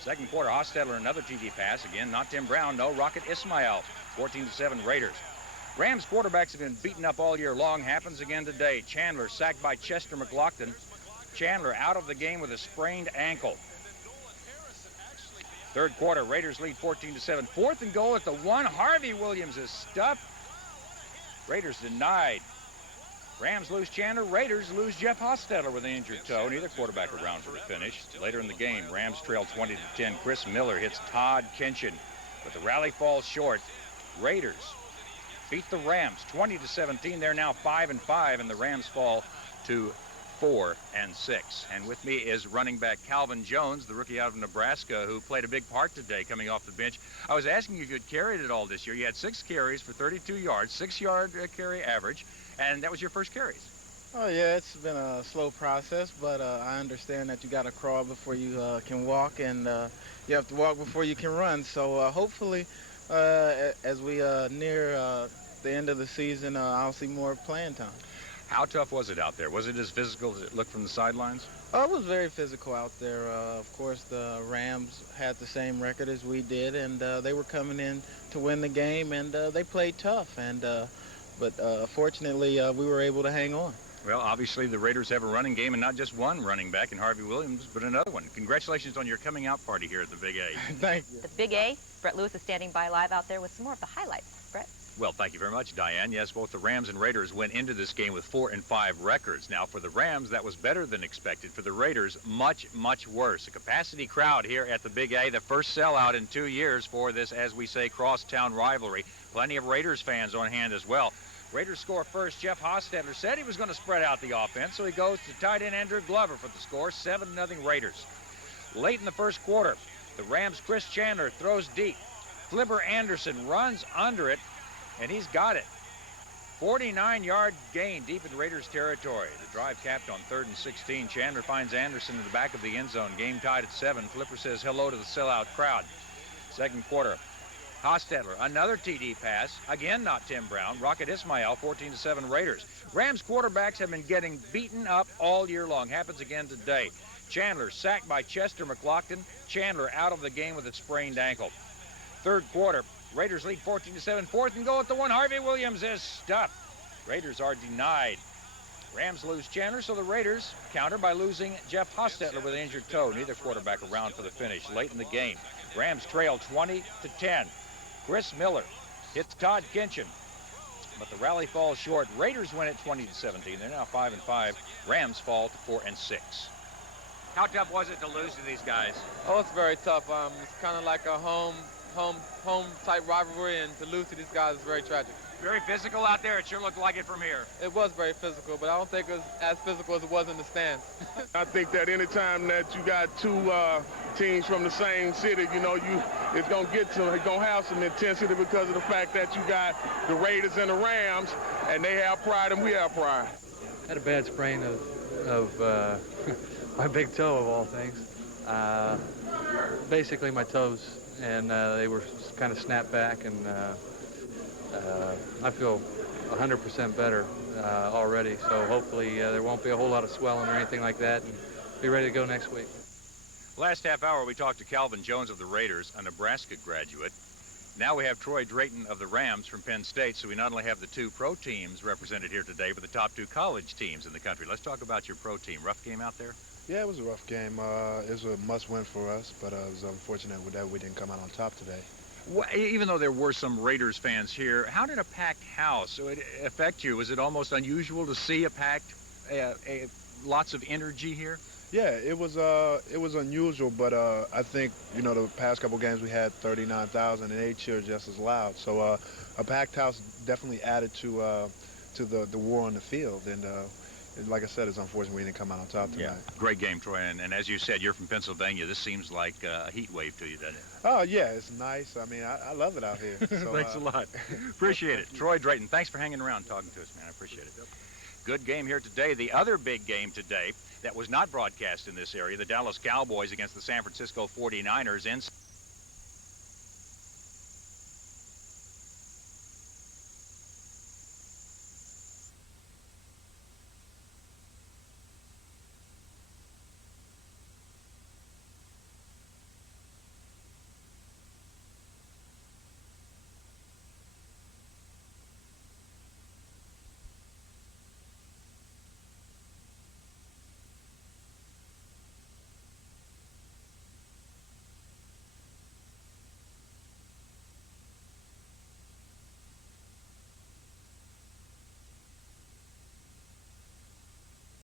Second quarter, Hostetler another TD pass. Again, not Tim Brown, no Rocket Ismail. 14-7 Raiders. Rams quarterbacks have been beaten up all year long. Happens again today. Chandler sacked by Chester McLaughlin. Chandler out of the game with a sprained ankle. Third quarter, Raiders lead 14-7. 4th and goal at the 1. Harvey Williams is stuffed. Raiders denied. Rams lose Chandler. Raiders lose Jeff Hostetler with an injured toe. Neither quarterback around for the finish. Later in the game, Rams trail 20-10. Chris Miller hits Todd Kinchin, but the rally falls short. Raiders beat the Rams 20-17. They're now 5-5, and the Rams fall to 4-6. And with me is running back Calvin Jones, the rookie out of Nebraska, who played a big part today coming off the bench. I was asking you if you'd carried it all this year. You had 6 carries for 32 yards, 6-yard carry average, and that was your first carries. Oh yeah, it's been a slow process, but I understand that you got to crawl before you can walk, and you have to walk before you can run. So hopefully, as we near the end of the season, I'll see more playing time. How tough was it out there? Was it as physical as it looked from the sidelines? It was very physical out there. Of course, the Rams had the same record as we did, and they were coming in to win the game, and they played tough. But fortunately, we were able to hang on. Well, obviously the Raiders have a running game, and not just one running back in Harvey Williams, but another one. Congratulations on your coming out party here at the Big A. Thank you. The Big A, Brett Lewis is standing by live out there with some more of the highlights. Brett? Well, thank you very much, Diane. Yes, both the Rams and Raiders went into this game with 4-5 records. Now, for the Rams, that was better than expected. For the Raiders, much, much worse. A capacity crowd here at the Big A, the first sellout in 2 years for this, as we say, crosstown rivalry. Plenty of Raiders fans on hand as well. Raiders score first. Jeff Hostetler said he was going to spread out the offense, so he goes to tight end Andrew Glover for the score, 7-0 Raiders. Late in the first quarter, the Rams' Chris Chandler throws deep. Flipper Anderson runs under it, and he's got it. 49-yard gain deep in Raiders territory. The drive capped on 3rd and 16. Chandler finds Anderson in the back of the end zone. Game tied at 7. Flipper says hello to the sellout crowd. Second quarter. Hostetler, another TD pass. Again, not Tim Brown. Rocket Ismail, 14-7 Raiders. Rams quarterbacks have been getting beaten up all year long. Happens again today. Chandler sacked by Chester McLaughlin. Chandler out of the game with a sprained ankle. Third quarter, Raiders lead 14-7. 4th and goal at the 1. Harvey Williams is stuffed. Raiders are denied. Rams lose Chandler, so the Raiders counter by losing Jeff Hostetler with an injured toe. Neither quarterback around for the finish. Late in the game, Rams trail 20-10. Chris Miller hits Todd Kinchin, but the rally falls short. Raiders win at 20-17. They're now 5-5. Rams fall to 4-6. How tough was it to lose to these guys? Oh, it's very tough. It's kind of like a home type rivalry, and to lose to these guys is very tragic. Very physical out there. It sure looked like it from here. It was very physical, but I don't think it was as physical as it was in the stands. I think that anytime that you got two teams from the same city, you know, it's gonna have some intensity because of the fact that you got the Raiders and the Rams, and they have pride and we have pride. I had a bad sprain of my big toe, of all things. Basically my toes, and they were kind of snapped back, and I feel 100% better already, so hopefully there won't be a whole lot of swelling or anything like that, and be ready to go next week. Last half hour, we talked to Calvin Jones of the Raiders, a Nebraska graduate. Now we have Troy Drayton of the Rams from Penn State, so we not only have the two pro teams represented here today, but the top two college teams in the country. Let's talk about your pro team. Rough game out there? Yeah, it was a rough game. It was a must-win for us, but it was unfortunate that we didn't come out on top today. Well, even though there were some Raiders fans here, how did a packed house affect you? Was it almost unusual to see a packed, lots of energy here? Yeah, it was unusual, but I think, you know, the past couple games we had 39,000 and they cheered just as loud. So a packed house definitely added to the war on the field, and like I said, it's unfortunate we didn't come out on top tonight. Yeah, great game, Troy, and as you said, you're from Pennsylvania. This seems like a heat wave to you, doesn't it? Oh, yeah, it's nice. I mean, I love it out here. So, thanks a lot. Appreciate it. Troy Drayton, thanks for hanging around talking to us, man. I appreciate it. Good game here today. The other big game today that was not broadcast in this area, the Dallas Cowboys against the San Francisco 49ers in